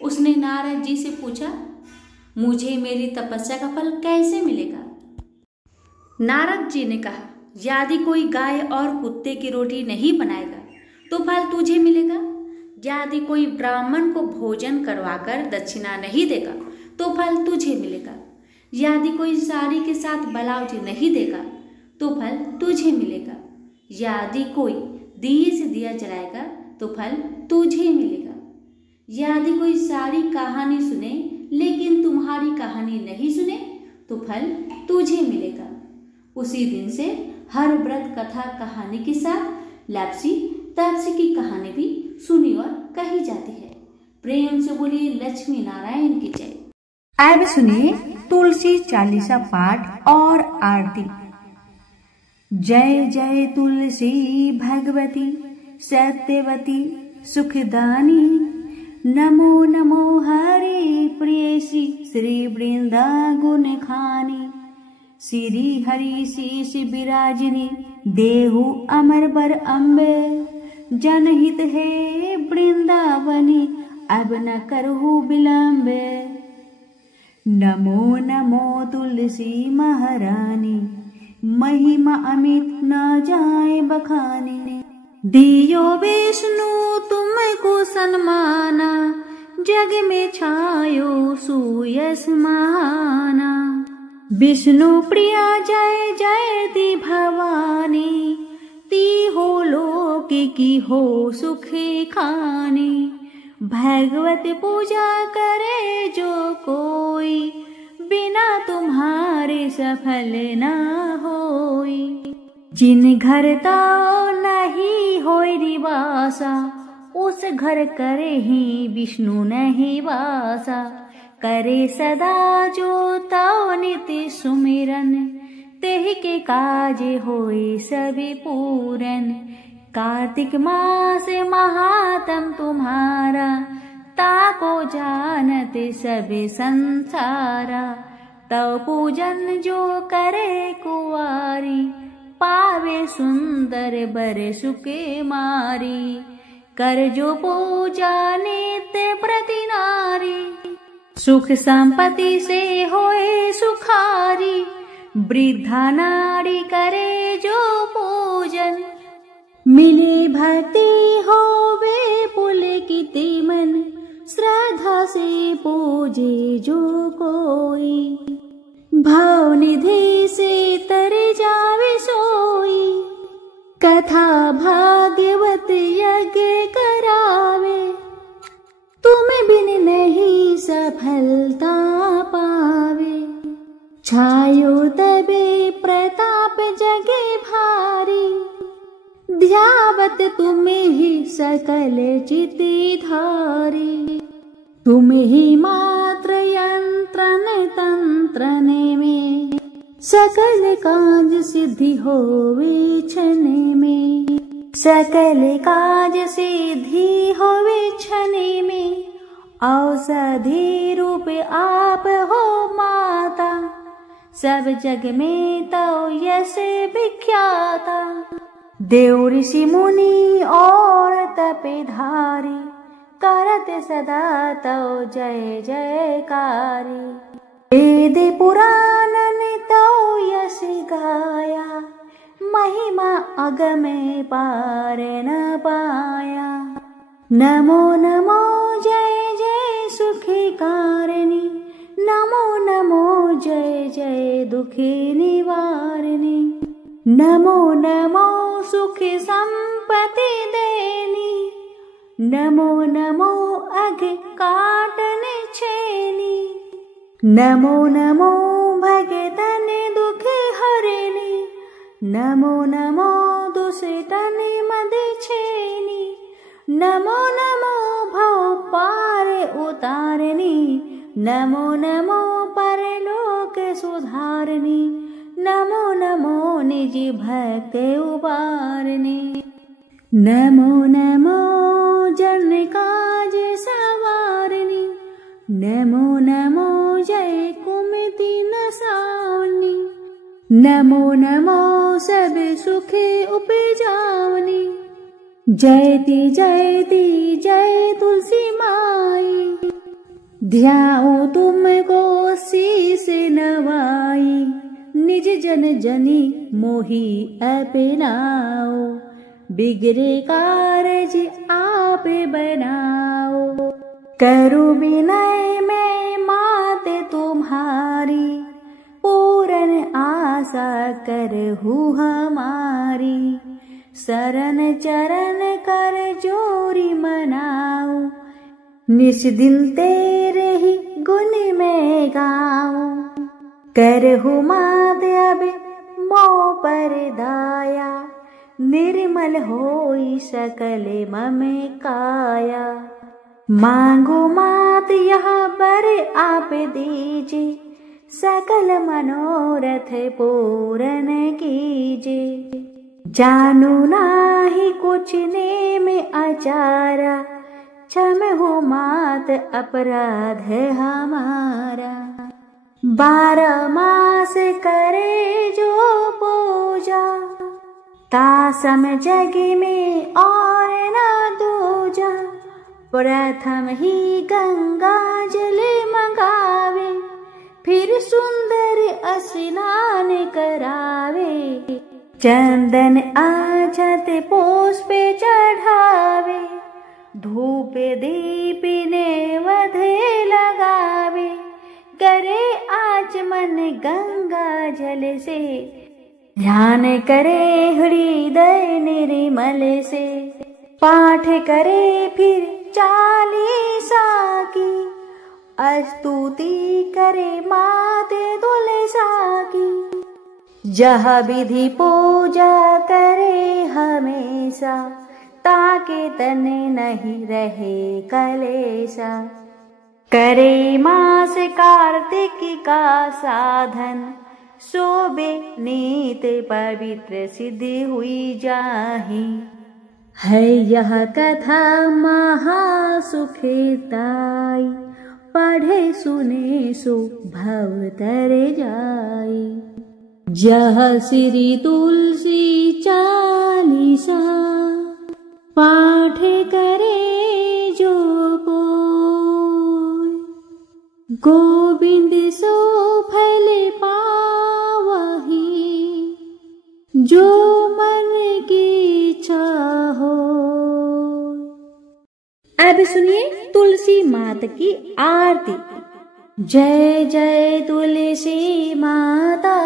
उसने नारद जी से पूछा, मुझे मेरी तपस्या का फल कैसे मिलेगा। नारद जी ने कहा, यदि कोई गाय और कुत्ते की रोटी नहीं बनाएगा तो फल तुझे मिलेगा। यदि कोई ब्राह्मण को भोजन करवाकर दक्षिणा नहीं देगा तो फल तुझे मिलेगा। यदि कोई साड़ी के साथ ब्लाउज नहीं देगा तो फल तुझे मिलेगा। यदि कोई दिए से दिया जलाएगा तो फल तुझे मिलेगा। यदि कोई सारी कहानी सुने लेकिन तुम्हारी कहानी नहीं सुने तो फल तुझे मिलेगा। उसी दिन से हर व्रत कथा कहानी के साथ लापसी तपसी की कहानी भी सुनी और कही जाती है। प्रेम से बोलिए लक्ष्मी नारायण की जय। अब सुनिए तुलसी चालीसा पाठ और आरती। जय जय तुलसी भगवती सत्यवती सुखदानी। नमो नमो हरि प्रियसी श्री वृंदा गुण खानी। श्री हरि शीश विराजिनी देहु अमर बर अम्बे। जनहित है वृंदावनी अब न करहु विलंबे। नमो नमो तुलसी महारानी महिमा अमित न जाए बखानी। दियो विष्णु तुमको सन्माना जग में छायो सुयस महाना। विष्णु प्रिया जय जयति भवानी, ती हो लोक की हो सुखी खानी। भगवत पूजा करे जो कोई, बिना तुम्हारे सफल न होई। जिन घर ताओ नहीं होई निवासा, उस घर करे ही विष्णु नहीं वासा। करे सदा जो ताओ नित्य सुमिरन, तेहि के काज होए सभी पूरन। कार्तिक मास महात्म तुम्हारा, ताको जानत सभी संसारा। तव पूजन जो करे कुवारी, पावे सुंदर बर सुके मारी। कर जो पूजा नित्य प्रति नारी, सुख संपत्ति से होए सुखारी। वृद्धा नारी करे जो पूजन, मिले भक्ति होवे पुलकित मन। श्रद्धा से पूजे जो कोई, भाव निधि से तर जावे सोई। कथा भागवत यज्ञ करावे, तुम बिन नहीं सफलता पावे। छायो तबे प्रताप जगे भारी, ध्यावत तुम्हें ही सकल चिति धारी। तुम ही मात्र यंत्रन तंत्रन में, सकल काज सिद्धि होवे क्षण में। सकल काज सिद्धि होवे क्षण में, औषधि रूप आप हो माता। सब जग में तो यश विख्याता, देव ऋषि मुनि और तपेधारी। करत सदा तो जय जयकारी, वेद पुराणन तो यश गाया। महिमा अगम पार न पाया। नमो नमो जय जय सुखी कारिणी, नमो नमो जय जय दुखी निवारिणी। नमो नमो सुख संपत्ति देनी, नमो नमो अघ काटन छेनी। नमो नमो भगतन दुख हरनी, नमो नमो दुष्टन मद छेनी। नमो नमो भव पार उतारनी, नमो नमो परलोक सुधारनी। नमो नमो निज भक्त उबारने, नमो नमो जन काज सवारनी। नमो नमो जय कुमति नसावनी, नमो नमो सब सुख उपजावनी। जयति जयति जय तुलसी माई, ध्याओ तुमको शीस नवाई। निज जन जनी मोहि अपनाओ, बिगड़े कारज आप बनाओ। करो विनय में मात तुम्हारी, पूरन आशा करहु हमारी। शरण चरण कर जोरी मनाओ, निस दिन तेरे ही गुण में गाऊं। करहु मात अब मोह पर दाया, निर्मल होई सकल मम काया। मांगो मात यहाँ पर आप दीजे, सकल मनोरथ पूरन कीजे। जानो नाही कुछ नेम आचारा, क्षम हो मात अपराध हमारा। 12 मास करे जो पूजा, तासम जग में और न दूजा। प्रथम ही गंगा जल मंगावे, फिर सुंदर स्नान करावे। चंदन आछत पुष्प चढ़ावे, धूप दीप ने वधे लगावे, करे आचमन गंगा जल से, ध्यान करे हृदय निर्मल से, पाठ करे फिर चालीसा की, स्तुति करे माते तुलसा की, जह विधि पूजा करे हमेशा, ताके तन नहीं रहे कलेशा, करे मास कार्तिक का साधन, शोभे नीत पवित्र सिद्धि हुई जाहि, है यह कथा महासुखदाई, पढ़े सुने सो भव तर जाई, जह श्री तुलसी चालीसा, पाठ करे जो कोई, गोविंद सो फल पावही, जो मन की इच्छा हो। अब सुनिए तुलसी माता की आरती। जय जय तुलसी माता,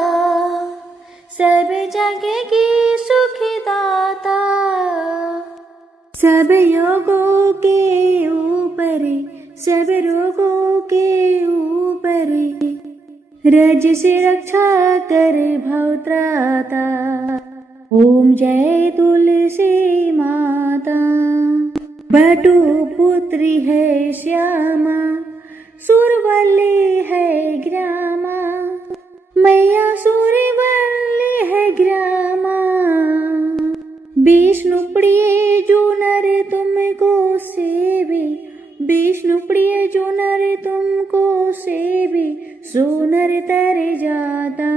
सब जगह की सुखदाता, सब योगों के ऊपर, सब रोगों के ऊपर, रज से रक्षा कर भवत्राता। ओम जय तुलसी माता। बटु पुत्री है श्यामा, सुरवल्ली है ग्रामा, मैया सुरवल्ली है ग्रामा। विष्णु प्रिय जो नर तुमको सेवे, विष्णु प्रिय जो नर तुमको सेवे, सो नर तर जाता।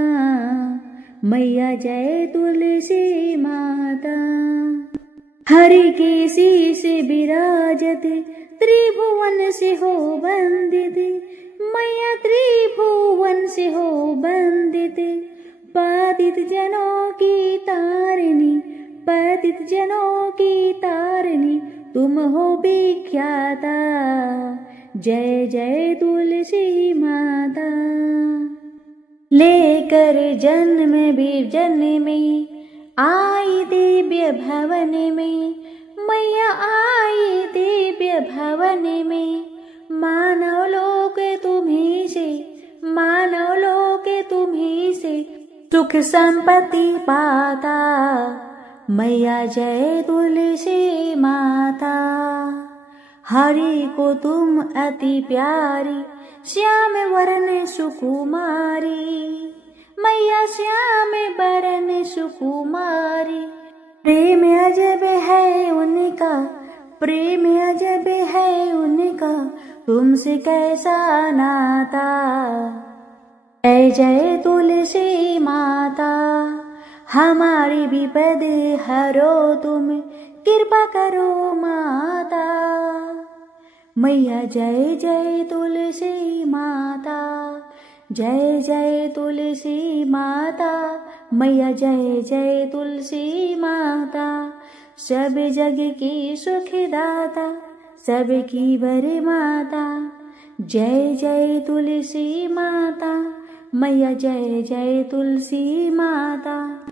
मैया जय तुलसी माता। हरि के शीश विराजत, त्रिभुवन से हो वंदित, मैया त्रिभुवन से हो वंदित। पतित जनों की तारिणी, पतित जनों की तारिणी, तुम हो विख्याता। जय जय तुलसी माता। लेकर जन्म भी जन्म में, आई दिव्य भवन में, मैया आई दिव्य भवन में। मानव लोक तुम्हीं से, मानव लोक तुम्हीं से, सुख संपत्ति पाता। मैया जय तुलसी माता। हरि को तुम अति प्यारी, श्याम वरण सुकुमारी। मैया श्याम वरण सुकुमारी। प्रेम अजब है उनका, प्रेम अजब है उनका, तुमसे कैसा नाता। जय जय तुलसी माता। हमारी विपद हरो तुम, कृपा करो माता। मैया जय जय तुलसी माता। जय जय तुलसी माता। मैया जय जय तुलसी माता। सब जग की सुखदाता, सबकी वर माता। जय जय तुलसी माता। मैया जय जय तुलसी माता।